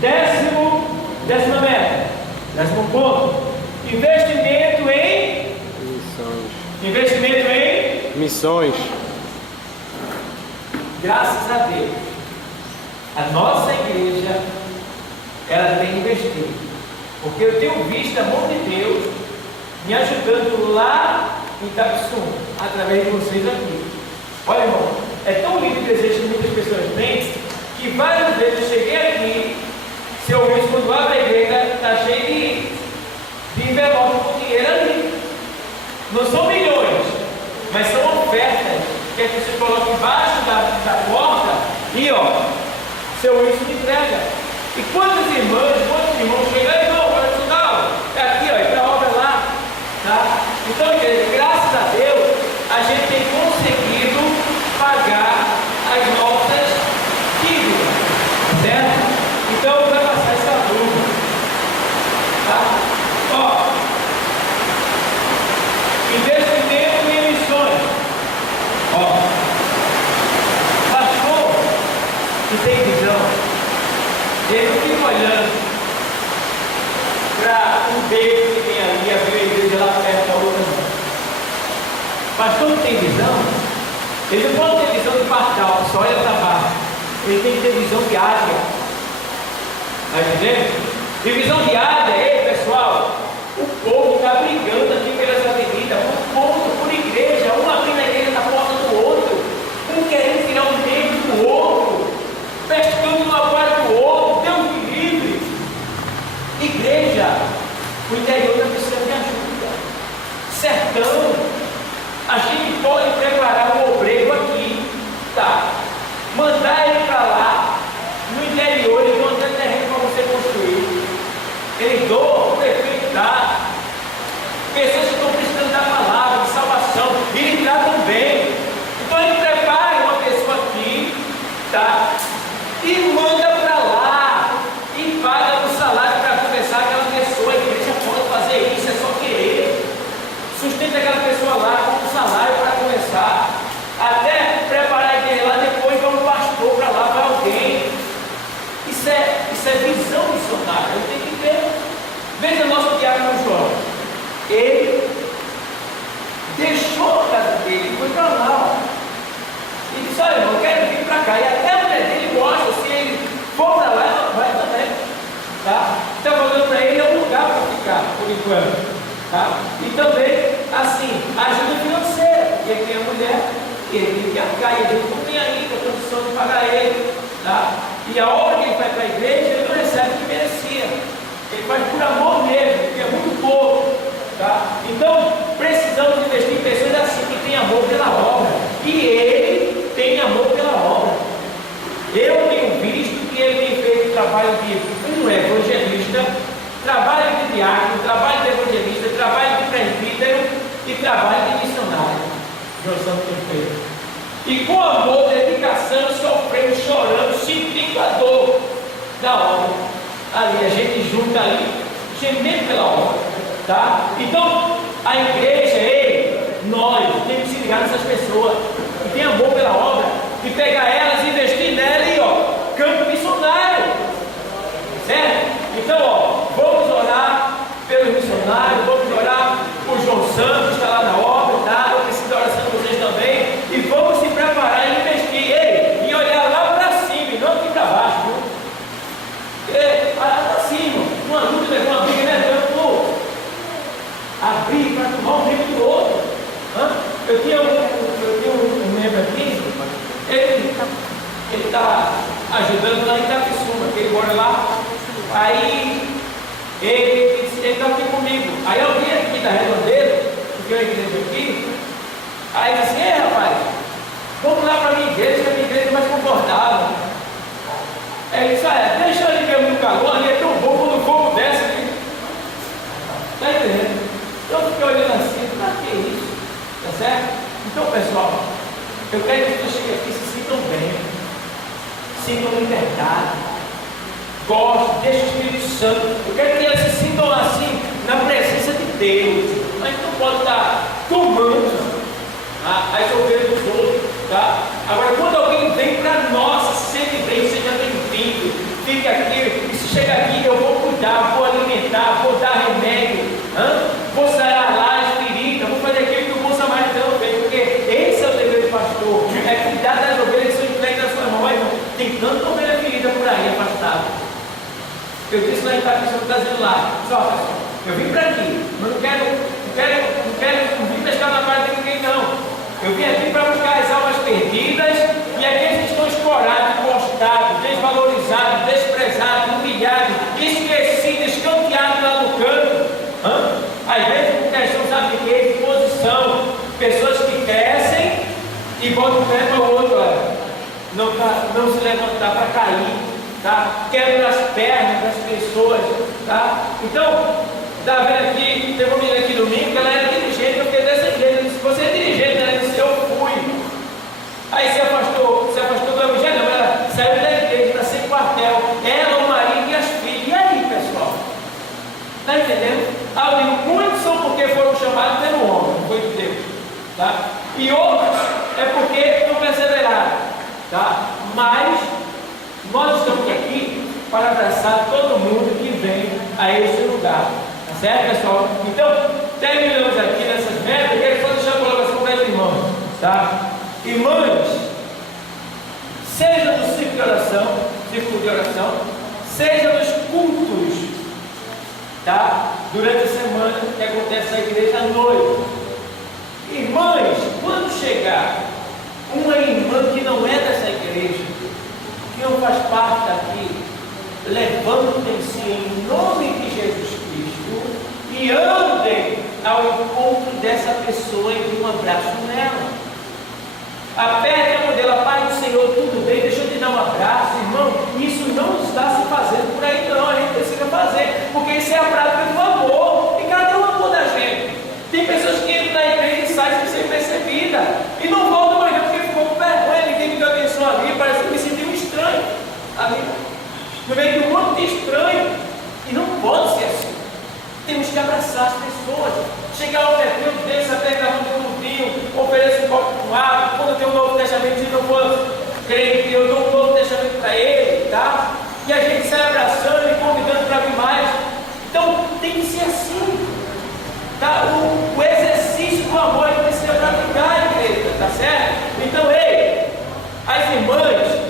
Décima meta. Décimo ponto. Investimento em Missões. Investimento em Missões. Graças a Deus, a nossa igreja, ela tem investido, porque eu tenho visto a mão de Deus me ajudando lá em Itapissum, através de vocês aqui. Olha, irmão, é tão lindo o desejo que muitas pessoas têm, que várias vezes eu cheguei aqui, seu Luiz, quando abre a igreja, está cheio de envelope com dinheiro ali. Não são milhões, mas são ofertas que a gente coloca embaixo da porta e ó, seu Luiz me entrega. E quantos irmãos chegam aí, não, para estudar, é aqui, ó, é para a obra lá, tá? Então, igreja, graças a Deus, a gente tem conseguido pagar as nossas dívidas, certo? Então, vai passar essa dúvida, tá? Ó, investimento Pastor não tem visão, ele não pode ter visão de parcial, só olha para baixo. Ele tem que ter visão de águia. Está entendendo? E visão de águia, ei pessoal, o povo está brigando aqui pelas avenidas, o povo por igreja, um abrindo a igreja na porta do outro, um querendo tirar um dedo do outro, pescando no aquário do outro. Deus me livre. Igreja, o interior da precisa de ajuda. Sertão, a gente pode preparar um obreiro aqui, tá? Mandar ele para lá, no interior, eles vão ter terreno para você construir. Eles dão, o prefeito dá. Pessoas que estão precisando da palavra, de salvação, e lhe tratam bem. Então ele prepara uma pessoa aqui, tá? E manda para lá, e paga o salário para começar aquela pessoa. A igreja pode fazer isso, é só querer. Sustenta aquela pessoa lá com o salário para começar. Até preparar a igreja lá, depois vai um pastor para lá, vai alguém. Isso é visão missionária, eu tenho que ver. Veja o nosso diácono João. Ele deixou a casa dele e foi para lá. E disse: olha, irmão, eu quero vir para cá. E até a mulher dele gosta, se ele for para lá, ela vai também. Tá? Então, falando para ele, é um lugar para ficar, por enquanto. Tá? E também, assim, ajuda financeira. E aqui a mulher, ele tem que arcar, e ele não tem ainda a condição de pagar ele. Tá? E a obra que ele faz para a igreja, ele não recebe o que merecia. Ele faz por amor mesmo, porque é muito pouco. Tá? Então, precisamos investir em pessoas assim, que têm amor pela obra. E ele tem amor pela obra. Eu tenho visto que ele tem feito trabalho de um evangelista, trabalho de diácono, trabalho de evangelista, trabalho de presbítero e trabalho de missionário. Deus Santo tem feito. E com amor, dedicação, sofrendo, chorando, sentindo a dor da obra. Ali, a gente junta ali, gemendo pela obra. Tá? Então, a igreja, nós temos que se ligar nessas pessoas que têm amor pela obra, e pegar elas, investir nela e, campo missionário. Certo? Então, vamos orar pelos missionários, vamos orar por João Santos, que está lá na obra, tá? Eu preciso da oração de vocês também. E vamos se preparar e investir, e olhar lá para cima, e não aqui para baixo, viu? Olhar para cima, uma luta, uma briga, né? Abrir para tomar um rio do outro. Eu tinha um membro aqui, ele está ajudando lá em Itapissuma, que ele mora lá. Aí ele está aqui comigo. Aí eu vim aqui da Redondeira, porque eu igreja aqui. Aí ele disse: ei, rapaz, vamos lá para a minha igreja, que a minha igreja é mais confortável. Aí ele disse: deixa ali mesmo no calor, ali é tão bom quando o fogo desce aqui. Está entendendo? Então eu fiquei olhando assim, para que isso? Tá certo? Então, pessoal, eu quero que vocês cheguem aqui e se sintam bem, sintam liberdade, gostem, deixem o Espírito Santo. Eu quero que eles se sintam assim, na presença de Deus. A gente não pode estar tomando as ovelhas dos outros. Tá? Agora, quando alguém vem para nós, se sente bem, seja bem-vindo, fica aqui, e se chega aqui, eu vou cuidar, vou alimentar, vou dar remédio, vou sarar lá as feridas, vou fazer aquilo que o bom samaritano fez, porque esse é o dever do pastor, é cuidar das ovelhas que são entregues na sua mão. Irmão, tem tanta ovelha ferida por aí, afastada. Eu disse lá em Itapissuma, está dizendo lá: só pessoal, eu vim para aqui, mas não vim pescar na parte de ninguém, não. Eu vim aqui para buscar as almas perdidas e aqueles que estão explorados, postados, desvalorizados, desprezados, humilhados, esquecidos, escanteados lá no canto. Às vezes por questão, sabe de quê? De posição. Pessoas que crescem e botam o pé para o outro, não se levantar para cair, tá? Quebram as pernas das pessoas, tá? Então, está vendo aqui, teve uma menina aqui domingo, que ela era dirigente, eu fiquei dessa igreja. Eu disse: você é dirigente? Ela disse: eu fui. Aí se afastou do evangelho, não, ela saiu da igreja para ser quartel, ela, o marido e as filhas. E aí, pessoal? Está entendendo? Muitos são porque foram chamados pelo homem, não foi de Deus, tá? E outros é porque não perseveraram, tá? Mas nós estamos aqui para abraçar todo mundo que vem a esse lugar. Certo, pessoal? Então, terminamos aqui nessas metas. Eu quero só deixar uma colocação para os irmãos. Tá? Irmãos, seja no círculo de oração, seja nos cultos, tá? Durante a semana que acontece na igreja à noite. Irmãs, quando chegar uma irmã que não é dessa igreja, que não faz parte daqui, levantem-se em nome de Jesus Cristo e andem ao encontro dessa pessoa e dê um abraço nela. Aperte a mão dela, Pai do Senhor, tudo bem, deixa eu te dar um abraço, irmão. Isso não está se fazendo por aí, não. A gente precisa fazer, porque isso é a prática do amor. E cadê o amor da gente? Tem pessoas que entram na igreja e saem sem ser percebida e não voltam mais, porque ficou com vergonha. Ninguém me deu atenção ali, parece que me senti um estranho ali, no meio de um monte de estranho. E não pode ser assim. Temos que abraçar as pessoas. Chegar ao perfil dele, saber que a mão do vinho, oferecer um copo com água. Quando tem um Novo Testamento, se não for crente, eu dou um Novo Testamento para ele, tá? E a gente sai abraçando e convidando para vir mais. Então tem que ser assim, tá? O exercício do amor que precisa praticar, igreja, tá certo? Então, ei, as irmãs,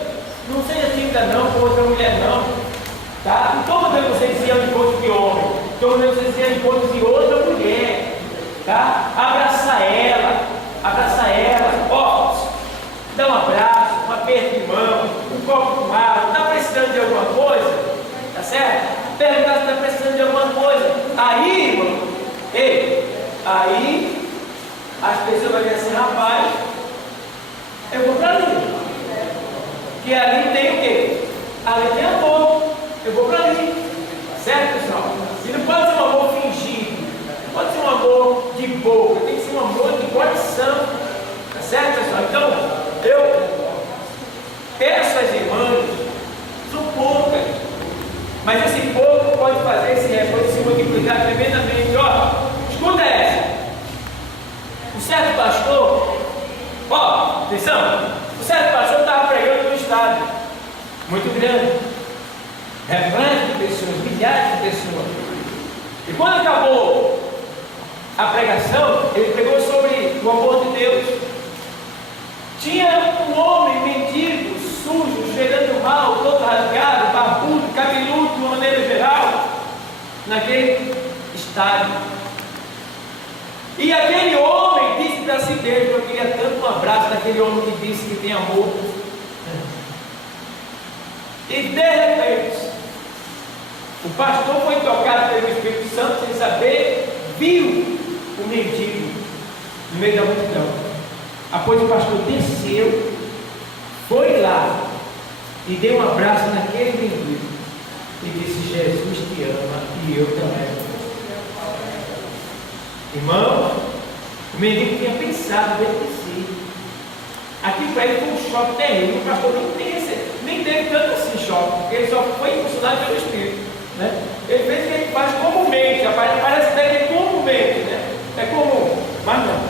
não seja tímida não com outra mulher não, tá? Não estou mandando vocês ir ao encontro de homem, estou mandando vocês ir ao encontro de outra mulher. Tá? Abraça ela, ó, dá um abraço, um aperto de mão, um copo com água. Está precisando de alguma coisa? Tá certo? Perguntar se está precisando de alguma coisa. Aí, irmão, aí as pessoas vão dizer assim, rapaz, eu vou para ali. Que ali tem o quê? Ali tem amor. Eu vou para ali. Certo, pessoal? E não pode ser um amor fingido. Pode ser um amor de boca, tem que ser um amor de coração, tá certo, pessoal? Então, eu peço às irmãs, são poucas, mas esse pouco pode fazer pode se multiplicar tremendamente. Ó, escuta essa. O certo pastor, ó, atenção, o certo pastor estava pregando no estádio, muito grande, repleto de pessoas, milhares de pessoas. E quando acabou a pregação, ele pregou sobre o amor de Deus. Tinha um homem mendigo, sujo, cheirando mal, todo rasgado, barbudo, cabeludo de uma maneira geral, naquele estádio. E aquele homem disse para si mesmo: eu queria tanto um abraço daquele homem que disse que tem amor. E de repente, o pastor foi tocado pelo Espírito Santo sem saber, viu o mendigo no meio da multidão. Após o pastor desceu, foi lá e deu um abraço naquele mendigo e disse: Jesus te ama e eu também. Irmão, o mendigo tinha pensado dentro de si. Aqui para ele foi um choque terrível. O pastor nem teve tanto assim choque, porque ele só foi impulsionado pelo Espírito, né? Ele fez o que ele faz comumente, parece até que é comumente, né? É comum, mas não,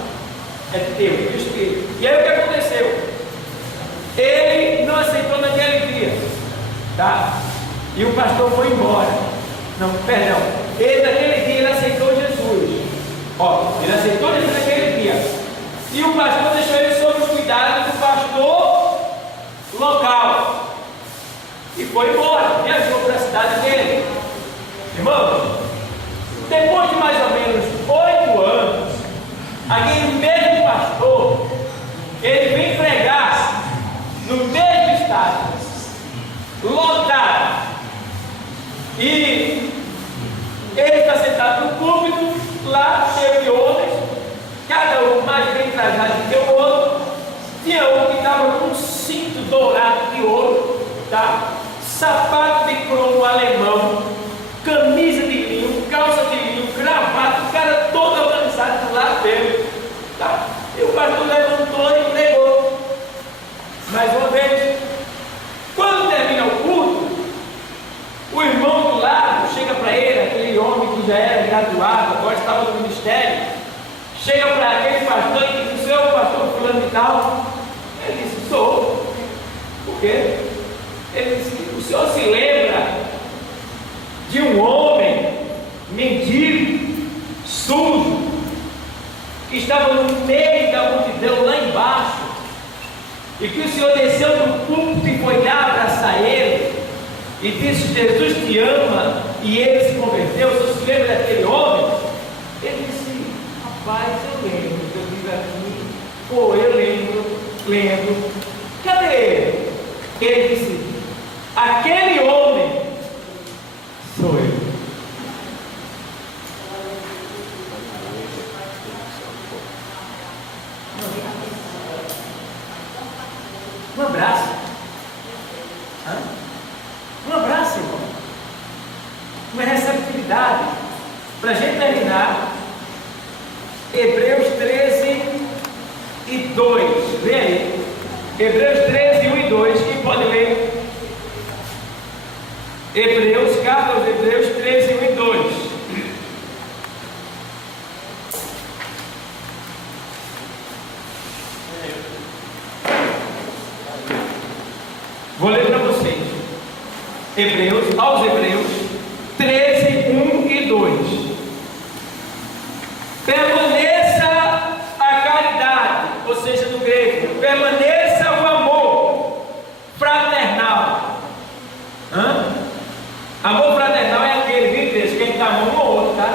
é de Deus, do Espírito. E aí o que aconteceu? Ele não aceitou naquele dia, tá? E o pastor foi embora. Não, perdão. Ele naquele dia ele aceitou Jesus. Ó, ele aceitou Jesus naquele dia. E o pastor deixou ele sob os cuidados do pastor local. E foi embora, viajou para a cidade dele. Irmão, depois de mais ou menos 8 anos, aquele mesmo pastor, ele vem pregar no mesmo estádio, lotado. E ele está sentado no púlpito, lá cheio de homens, cada um mais bem trajado que o outro. Tinha um que estava com um cinto dourado de ouro, tá? Sapato de cromo alemão, camisa de linho, calça de linho, gravata, o cara todo organizado do lado dele, tá? E o pastor levantou e pregou mais uma vez. Quando termina o culto, o irmão do lado chega para ele, aquele homem que já era graduado, agora estava no ministério, chega para aquele pastor e diz: o senhor é o pastor fulano de tal? Ele disse: sou. Por quê? Ele disse: o senhor se lembra de um homem mendigo, sujo, que estavam no meio da multidão lá embaixo, e que o Senhor desceu do púlpito e foi lá abraçar ele, e disse: Jesus te ama, e ele se converteu. O senhor se lembra daquele homem? Ele disse: rapaz, eu lembro que eu vivo aqui. Pô, eu lembro. Cadê ele? Ele disse: aquele homem sou eu. Um abraço. Um abraço, irmão. Uma receptividade. Para a gente terminar, Hebreus 13 e 2. Vê aí. Hebreus 13, 1 e 2. Quem pode ler? Carta aos Hebreus 13, 1 e 2. Vou ler para vocês. Aos Hebreus 13, 1 e 2. Permaneça a caridade, ou seja, no grego, permaneça o amor fraternal. Amor fraternal é aquele, viu, igreja, que a gente dá a mão um ao outro, tá?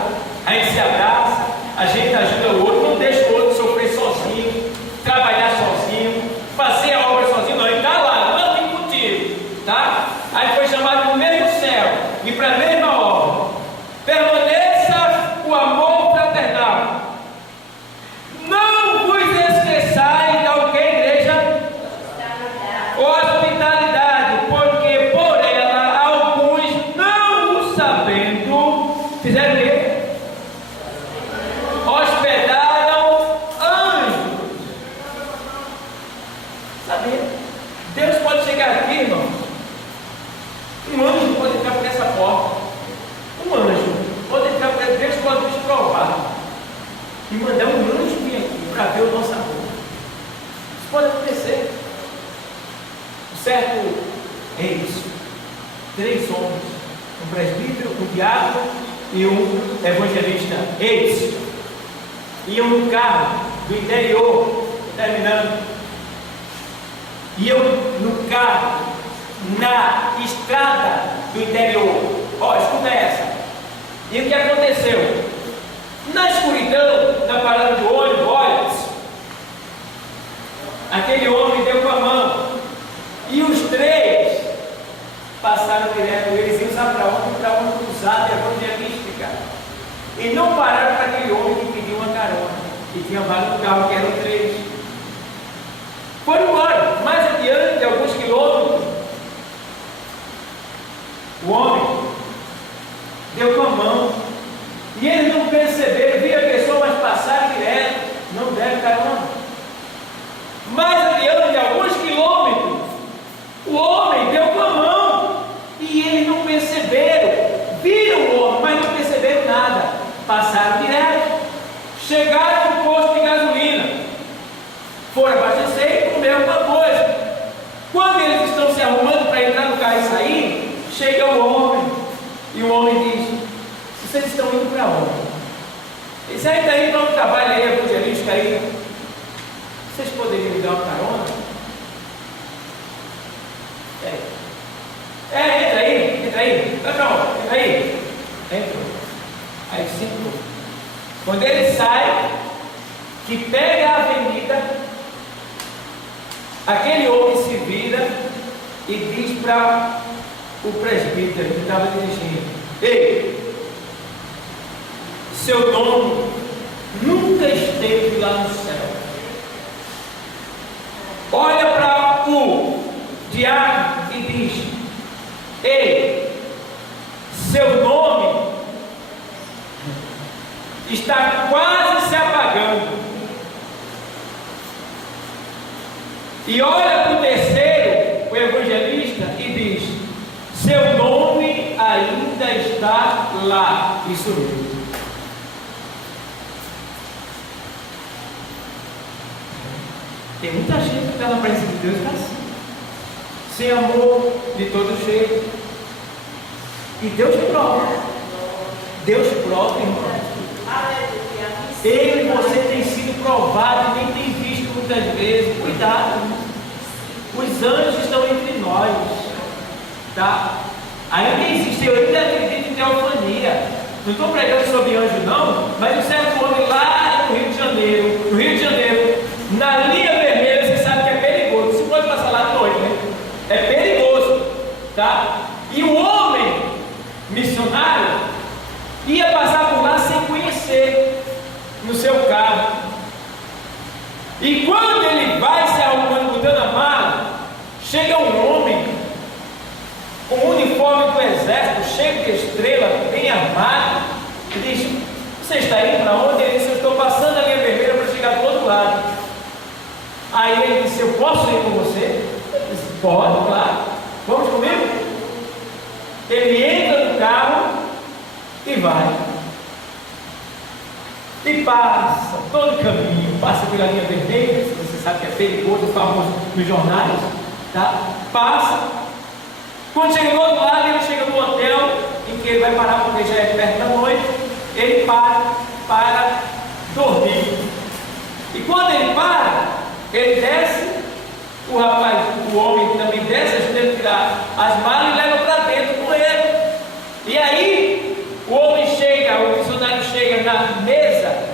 A gente se abraça, a gente ajuda o outro, não deixa o outro sofrer sozinho, trabalhar sozinho, fazer a obra sozinho, não. Ele está lá, lutando contigo, tá? Aí foi chamado no mesmo céu e para a mesma obra. Permaneça o amor fraternal. Não vos esqueçais da o que, igreja? Hospitalidade, porque por ela alguns, não o sabendo, fizeram o quê? Hospedaram anjos. Sabia? Deus pode chegar aqui, irmão. Um anjo pode entrar por essa porta. Um anjo pode entrar por essa. Deus pode nos provar e mandar um anjo vir aqui para ver o nosso amor. Isso pode acontecer. Certo? É isso. 3 homens: um presbítero, um diácono e um evangelista. Eles iam no carro do interior, terminando. Iam no carro na estrada do interior. Ó, escuta essa. E o que aconteceu? Na escuridão, na parada do ônibus, olha, aquele homem deu com a mão. E os 3 passaram direto. Eles iam saber para onde? Para uma cruzada evangelística. E não pararam para aquele homem que pediu uma carona. E tinha vaga no carro, que eram 3. Foram embora. Mais adiante, alguns quilômetros, o homem deu com a mão. E eles não perceberam, viram a pessoa, mas passaram direto. Não deram carona. Mais adiante, alguns quilômetros, o homem deu com a mão. E eles não perceberam. Viram o homem, mas não perceberam nada. Passaram direto. Chegaram no posto de gasolina. Foram abastecer e comer alguma coisa. Quando eles estão se arrumando para entrar no carro e sair, chega o homem. E o homem diz: vocês estão indo para onde? Eles aí está indo para um trabalho aí, evangelístico aí. Vocês poderiam me dar uma carona? Entra aí. Vai para onde? Entra aí. Entrou. Aí sentou. Quando ele sai, que pega a avenida, aquele homem se vira e diz para o presbítero que estava dirigindo: ei, seu nome nunca esteve lá no céu. Olha para o diácono e diz: ei, seu nome está quase se apagando. E olha para o terceiro, o evangelista, e diz: seu nome ainda está lá. Isso mesmo. Tem muita gente que está na presença de Deus e está assim, sem amor, de todo jeito. E Deus prova. Deus prova, irmão. Eu e você tem sido os anjos estão entre nós, tá? Ainda existe, eu ainda acredito em teofania. Não estou pregando sobre anjo não, mas um certo homem lá no Rio de Janeiro, na linha vermelha, você sabe que é perigoso, você pode passar lá à noite, né? É perigoso, tá? E o homem missionário ia passar por lá sem conhecer, no seu carro. E quando ele vai se arrumando, botando a mala, chega um homem com um uniforme do exército, cheio de estrela, bem armado, e diz: você está indo para onde? Ele disse: eu estou passando a linha vermelha para chegar do outro lado. Aí ele disse: eu posso ir com você? Ele disse: pode, claro. Vamos comigo? Ele entra no carro e vai. E passa todo o caminho, passa pela linha vermelha, você sabe que é perigoso, famoso nos jornais, tá? Passa. Quando chega do outro lado, ele chega no hotel em que ele vai parar, porque já é perto da noite. Ele para dormir. E quando ele para, ele desce. O rapaz, o homem também desce, ajuda ele a tirar as malas e leva para dentro com ele. E aí, o homem chega, o missionário chega na mesa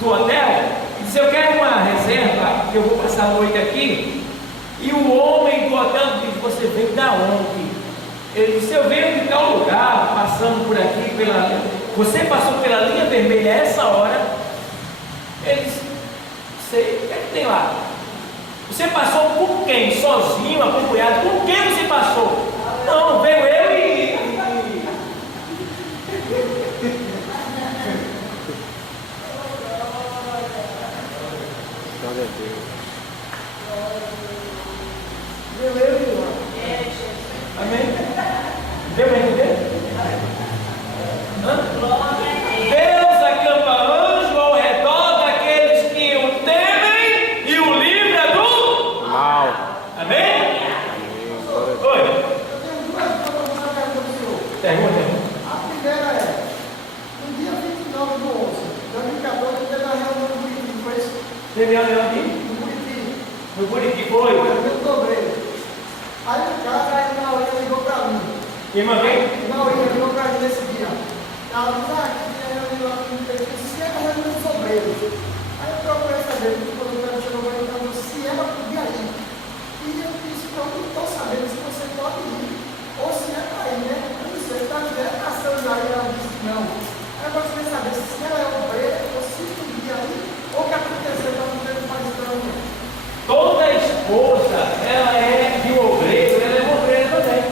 do hotel e diz: eu quero uma reserva, que eu vou passar a noite aqui. E o homem do hotel diz: você veio da onde? Ele disse: eu venho de tal lugar, passando por aqui, você passou pela linha vermelha a essa hora. Ele disse: sei, o que é que tem lá? Você passou por quem? Sozinho, acompanhado? Por quem você passou? Não, veio eu e... Glória a Deus. Amém? Deu para entender? Deus acampa anjo ao redor daqueles que o temem e o livra do Mal. Amém? Oi. Pergunta. A primeira é: no dia 29 do 11, 2014, teve uma reunião no Buriti, foi isso? Teve reunião aqui? No Buriti, No Buriti foi. eu dobrei. Aí o cara, aí na hora ligou pra mim. Irmã, quem? Na hora ligou pra mim nesse dia. Ela disse: que tinha reunião aqui no Buriti, se é a reunião dos obreiros. Aí eu procurei saber, quando o cara chegou para mim, se ela podia ir. E eu disse: então, não estou sabendo se você pode ir, ou se é para ir, né? Eu não sei, está me caçando aí. Ela disse: não. Aí eu gostaria de saber se ela é obreira, ou se podia ir, ou o que aconteceu para não ter mais estranho. Toda esposa, ela é de um obreiro, ela é uma obreira também.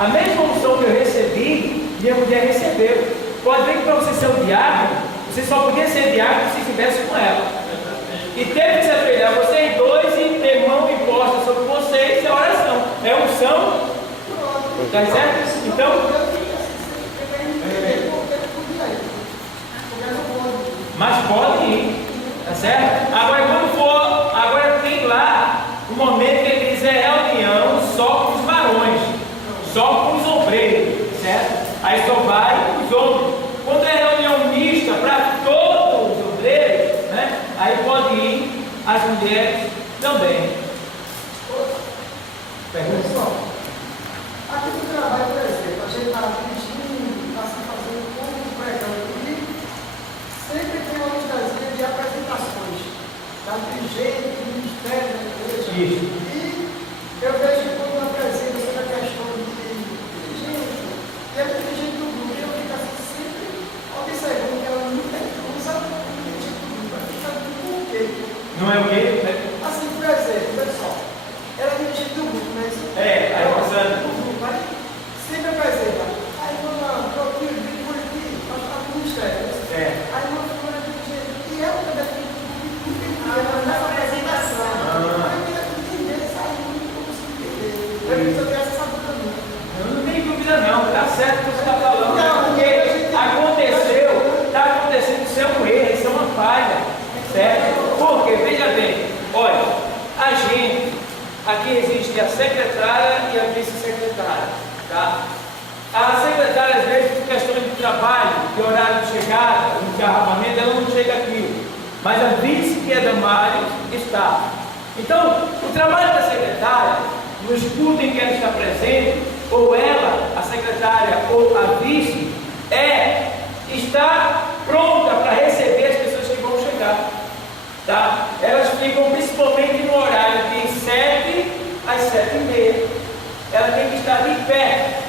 A mesma unção que eu recebi, minha mulher recebeu. Pode ver que para você ser um diácono, você só podia ser diácono se estivesse com ela. E teve que se ajoelhar vocês dois e ter mão imposta sobre vocês, é oração. É unção. Tá certo? Então. Mas pode ir, tá certo? Agora quando for, agora tem lá o momento que ele diz: é reunião só com os varões, só com os obreiros, certo? Aí só vai os homens. Quando é reunião mista para todos os obreiros, né? Aí pode ir as mulheres também. Pergunta só. Aqui no trabalho, por exemplo, a gente está dirigindo, está se fazendo como pregando, e sempre tem uma listazinha de apresentações da dirigente, do ministério, da igreja. Isso. E eu vejo quando apresenta sobre a questão de dirigente, e a dirigente do grupo, eu fico assim sempre observando que ela nunca usa o dirigente do grupo, ela fica do porquê. Não é o quê? Assim, por exemplo, pessoal, ela é dirigente do grupo, né? É, aí passando. Aí sempre apresenta. Aí quando eu vim por aqui, nós estamos no ministério. É. Aí uma fulana dirigente, e ela também tem que nessa apresentação. Aí eu queria entender, sair muito como se entender. Eu preciso ter essa dúvida. Eu não tenho dúvida não, tá certo o que você está falando. Porque está acontecendo, isso é um erro, isso é uma falha, certo? Porque, veja bem, olha, a gente, aqui existe a secretária e a vice-secretária, tá? A secretária, às vezes, por questões de trabalho, de horário de chegada, de arrabamento, ela não chega aqui. Mas a vice, que é da Mário, está. Então, o trabalho da secretária, no cultos em que ela está presente, ou ela, a secretária ou a vice, é estar pronta para receber as pessoas que vão chegar. Tá? Elas ficam principalmente no horário de 7 às 7h30. Ela tem que estar de pé,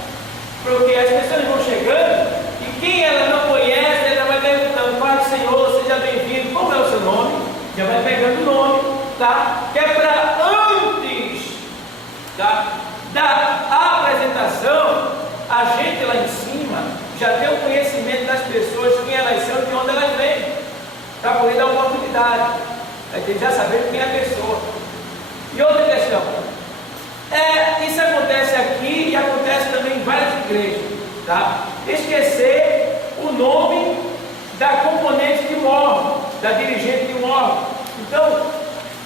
porque as pessoas vão chegando e quem ela não conhece, ela vai perguntando: Pai do Senhor, seja bem-vindo, como é o seu nome? Já vai pegando o nome, tá? Que é para antes, tá, da apresentação, a gente lá em cima já tem o conhecimento das pessoas, quem elas são e de onde elas vêm, para poder dar uma oportunidade, a gente já saber quem é a pessoa. E outra questão, isso acontece aqui e acontece também em várias igrejas, tá? Esquecer o nome da componente de um órgão, da dirigente de um órgão. Então,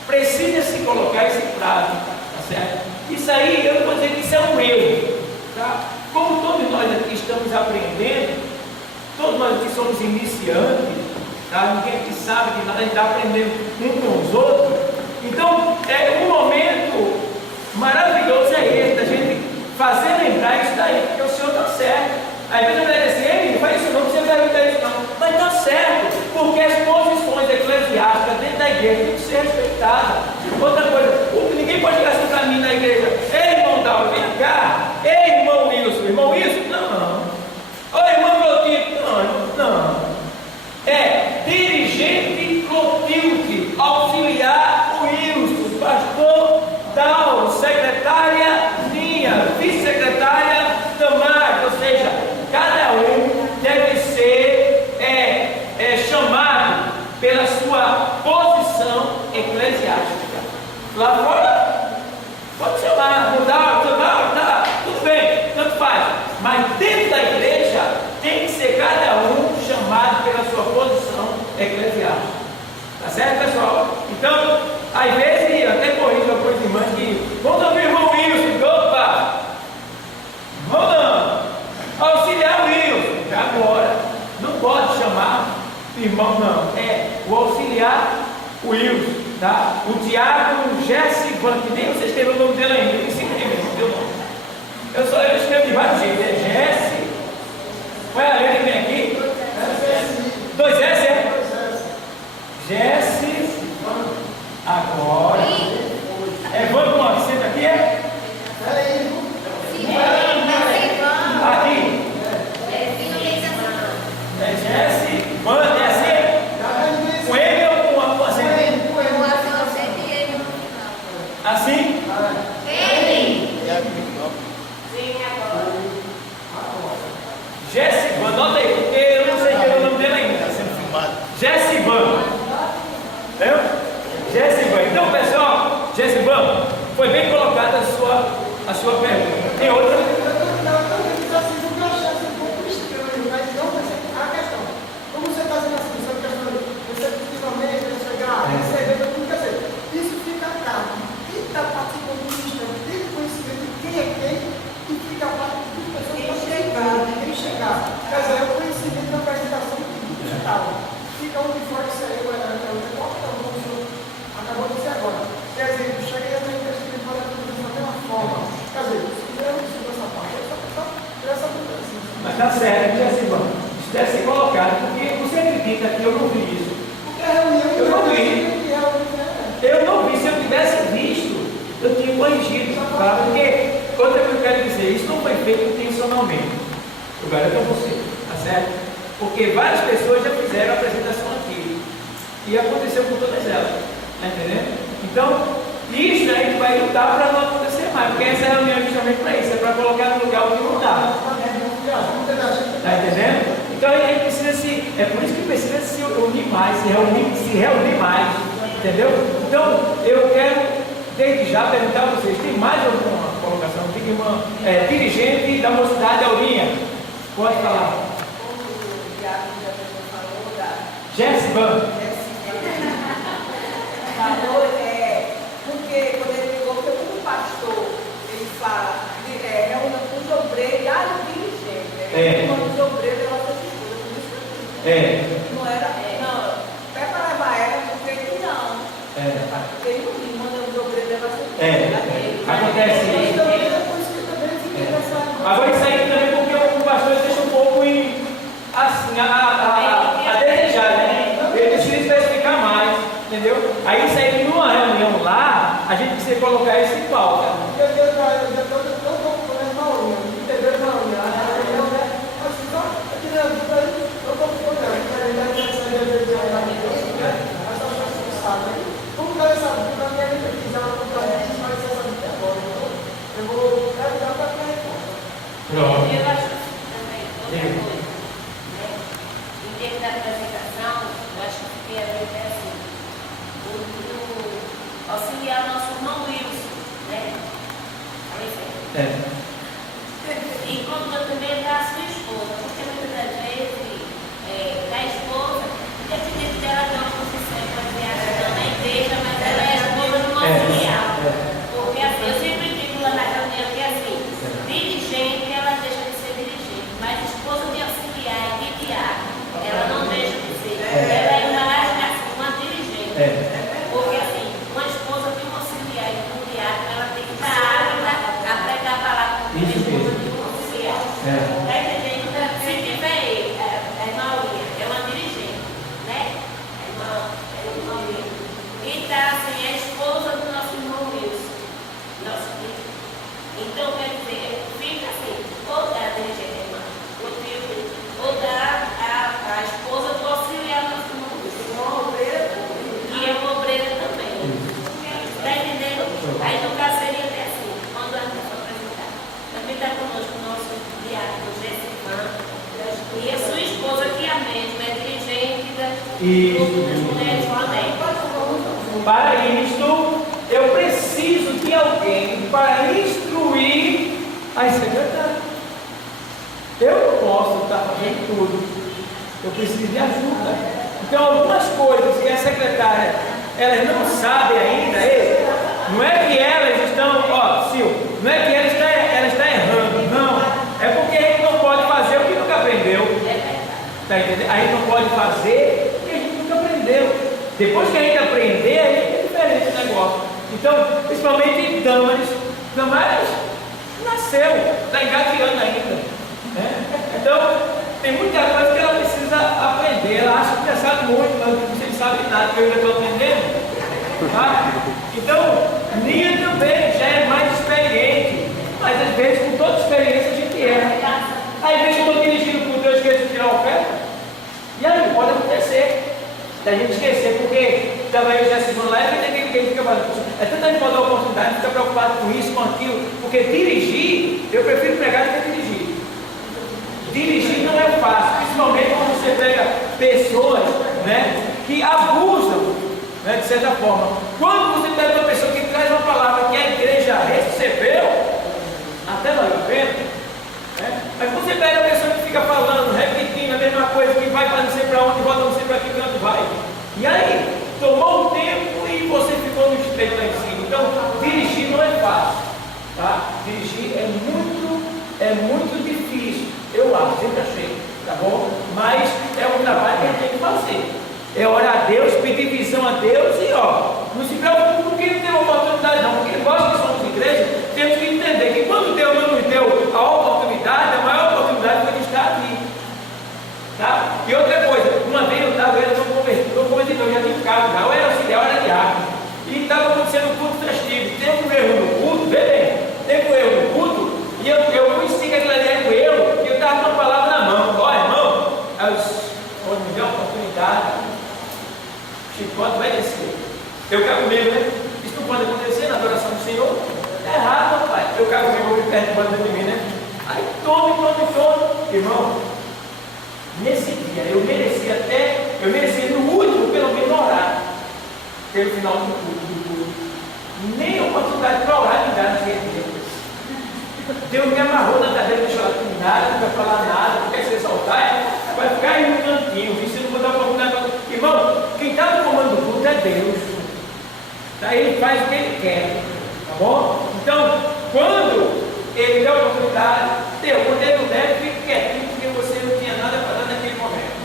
precisa se colocar esse prazo, tá certo? Isso aí, eu não vou dizer que isso é um erro, tá? Como todos nós aqui estamos aprendendo, todos nós aqui somos iniciantes, tá? Ninguém aqui sabe que nada, a gente está aprendendo um com os outros. Então, um momento maravilhoso é esse, da gente fazer lembrar isso daí, porque o Senhor está certo. Às vezes eu digo assim: não faz isso não, você vai perguntar isso não. Mas está certo, porque as posições eclesiásticas dentro da igreja têm que ser respeitadas. Outra coisa, ninguém pode chegar assim para mim na igreja: ei, irmão Dalva, vem cá. Ei, irmão Wilson, irmão Wilson? Não. Ô, irmão Clotilde? Não. É dirigente Clotilde, auxiliar Wilson, pastor Dalva, secretária Ninha, vice-secretária Tamar, ou seja, cada um deve ser chamado pela sua posição eclesiástica. Lá fora, pode chamar, mudar, tudo bem, tanto faz. Mas dentro da igreja, tem que ser cada um chamado pela sua posição eclesiástica. Tá certo, pessoal? Então, às vezes, eu até corrijo algumas irmãs que vamos ouvir o irmão Wilson, opa! Vamos não! Auxiliar Wilson, agora. Não pode chamar irmão, não. É o auxiliar Wilson, tá? O Diácono Jessivan, que nem você escreveu o nome dele ainda, eu ensino mesmo, não deu nome. Eu escrevo de vários jeitos, é Jessi. Qual é a letra que vem aqui? 2S, é? Jessi. Agora. É Van com acento aqui, é? Aqui. É Jessi. Van, é assim? Com ele ou com acento? Assim? Jessivan, anota aí, porque eu não sei o nome dele ainda. Está sendo filmado. Jessivan. Entendeu? Jessivan. Então, pessoal, Jessivan, foi bem colocada a sua pergunta. Tem outra? Isso fica claro. Quem está participando do sistema tem conhecimento de quem é quem e fica a parte de pessoas que quem chegar. Quer dizer, é o conhecimento da apresentação digital. Fica um de fora isso aí, acabou de dizer agora. Quer dizer, cheguei a ter investimento para da mesma forma. Quer dizer, se eu não sigo essa parte, eu só essa mudança. Mas está certo, Jessivan. Isso deve ser colocado, porque você acredita que eu não vi isso? Eu não vi. Eu não vi. Se eu tivesse visto, eu tinha corrigido. Tá? Porque, outra coisa que eu quero dizer, isso não foi feito intencionalmente. Eu garanto a você, tá certo? Porque várias pessoas já fizeram a apresentação aqui. E aconteceu com todas elas. Tá entendendo? Então, isso a gente vai lutar para não acontecer mais. Porque essa reunião é justamente para isso, é para colocar no lugar onde não está. Tá entendendo? Então a gente precisa é por isso que precisa se unir mais, se reunir mais, entendeu? Então eu quero desde já perguntar a vocês, tem mais alguma colocação? Diga, irmã, dirigente da Mocidade Aurinha, pode falar. Como o Diácono já falou, Jessivan. Falou, porque quando ele ligou, porque como pastor, ele fala, reúna com os obreiros e o dirigente. Quando os obreiros, ela foi escuta, por isso que eu não era, não, pré para levar ela, porque ele não. Porque ele não manda Acontece isso. Agora isso aí também porque o pastor deixa um pouco assim, a desejar, né? Ele precisa especificar mais, entendeu? Aí isso aí numa reunião lá, a gente precisa colocar isso em pauta. Pronto. Eu acho também outra coisa, né? Em termos da apresentação, eu acho que tem a ver assim, o auxiliar nosso irmão Wilson, né? E quando eu também da sua esposa, porque muitas das vezes da esposa, independente dela ter uma posição eclesiástica na igreja, mas ela é a esposa do auxiliar. Porque assim, eu sempre digo lá na reunião que assim, dirigente, ela deixa de ser dirigente, mas esposa de auxiliar e de diácono, ela não deixa de ser. Ela é uma dirigente. Porque assim, uma esposa de um auxiliar e de um diácono, ela tem que estar apta a pregar a palavra como uma esposa de um auxiliar. Está entendendo? Se tiver ele, a irmã Uia, é uma dirigente, né? A irmã Uia. E está assim, é a esposa do nosso irmão Wilson. Nosso filho. Então, quer dizer, fica assim, ou dá a dirigente, irmã, ou dá a esposa do auxiliar do nosso irmão Wilson. Uma obreira também. E é uma obreira também. Está entendendo? Aí no caso seria até assim, quando a gente for apresentar. Também está conosco o nosso diácono Gessivan e a sua esposa, que é a mesma, é dirigente das mulheres também. Para isto, eu preciso de alguém para instruir as secretárias. Eu não posso estar fazendo tudo. Eu preciso de ajuda. Então, algumas coisas que a secretária elas não sabem ainda, não é que elas estão, Sil, não é que ela está errando, não. É porque a gente não pode fazer o que nunca aprendeu. Tá entendendo? A gente não pode fazer o que a gente nunca aprendeu. Depois que a gente aprender, aí é diferente o negócio. Então, principalmente Damaris nasceu, está engateando ainda. Então, tem muita coisa que ela precisa aprender. Ela acha que já sabe muito, mas não sabe nada, que eu ainda estou aprendendo. Tá? Então, Nia também já é mais experiente, mas às vezes com toda experiência a gente erra. Às vezes eu estou dirigindo com Deus, esqueço de tirar a oferta. E aí, pode acontecer da gente esquecer, porque também eu já segundo lá, é que ele fica fazendo. É tanta gente pode dar oportunidade, fica preocupado com isso, com aquilo, porque dirigir, eu prefiro pregar do que dirigir. Dirigir não é fácil, principalmente quando você pega pessoas, né, que abusam, né, de certa forma. Quando você pega uma pessoa que traz uma palavra que a igreja recebeu, até vale a pena. Mas quando você pega a pessoa que fica falando, repetindo a mesma coisa, que vai para não sei para onde, volta não sei para que canto vai. E aí, tomou um tempo e você ficou no estreito lá em cima. Então, dirigir não é fácil. Tá? Dirigir é muito difícil. Eu acho, sempre achei, tá bom? Mas é um trabalho que a gente tem que fazer. É orar a Deus, pedir visão a Deus e não se preocupe com quem não tem oportunidade não, porque nós que somos igreja, temos que entender que quando Deus não nos deu a oportunidade, a maior oportunidade foi de estar aqui. Tá? E outra coisa, uma vez eu estava no convertido, eu já tinha ficado, eu era auxiliar, eu era diácono, e estava acontecendo um culto festivo, teve um erro no culto, vê bem, teve um erro no culto, e eu conheci que aquilo ali era um erro, e eu estava com a palavra na mão, irmão, aí quando me deu a oportunidade, Chicote vai descer. Eu quero comigo, né? Isso não pode acontecer na adoração do Senhor. É errado, papai. Eu quero comigo perto de mim, né? Aí tome. Irmão, nesse dia eu merecia no último, pelo menos, orar. Pelo final do culto. Nem oportunidade para orar me dá no dia. Deus me amarrou na cadeira, deixou ela com nada, não vai falar nada, não quer se exaltar, vai ficar aí no cantinho, se não vou dar oportunidade para. Irmão, quem está no comando do culto é Deus. Daí ele faz o que ele quer, tá bom? Então, quando ele deu a oportunidade, quando ele não der, fique quietinho, porque você não tinha nada para dar naquele momento.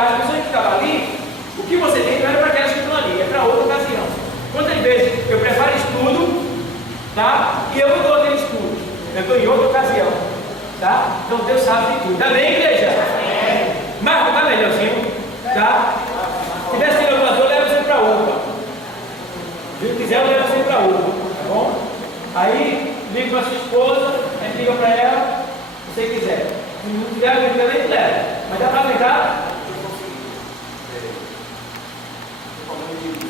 As pessoas que estavam ali, o que você tem não era para aquelas que estão ali, é para outra ocasião. Quantas vezes eu preparo estudo Tá? Então Deus sabe de tudo. Amém, igreja? Marco, tá melhorzinho? Tá? Se tiver sem alguma dor, leva você para UPA. Se quiser, eu levo você para UPA. Tá bom? Aí, liga para sua esposa, a gente liga para ela, se você quiser. Se não tiver, a gente também leva. Mas dá para aguentar? falando de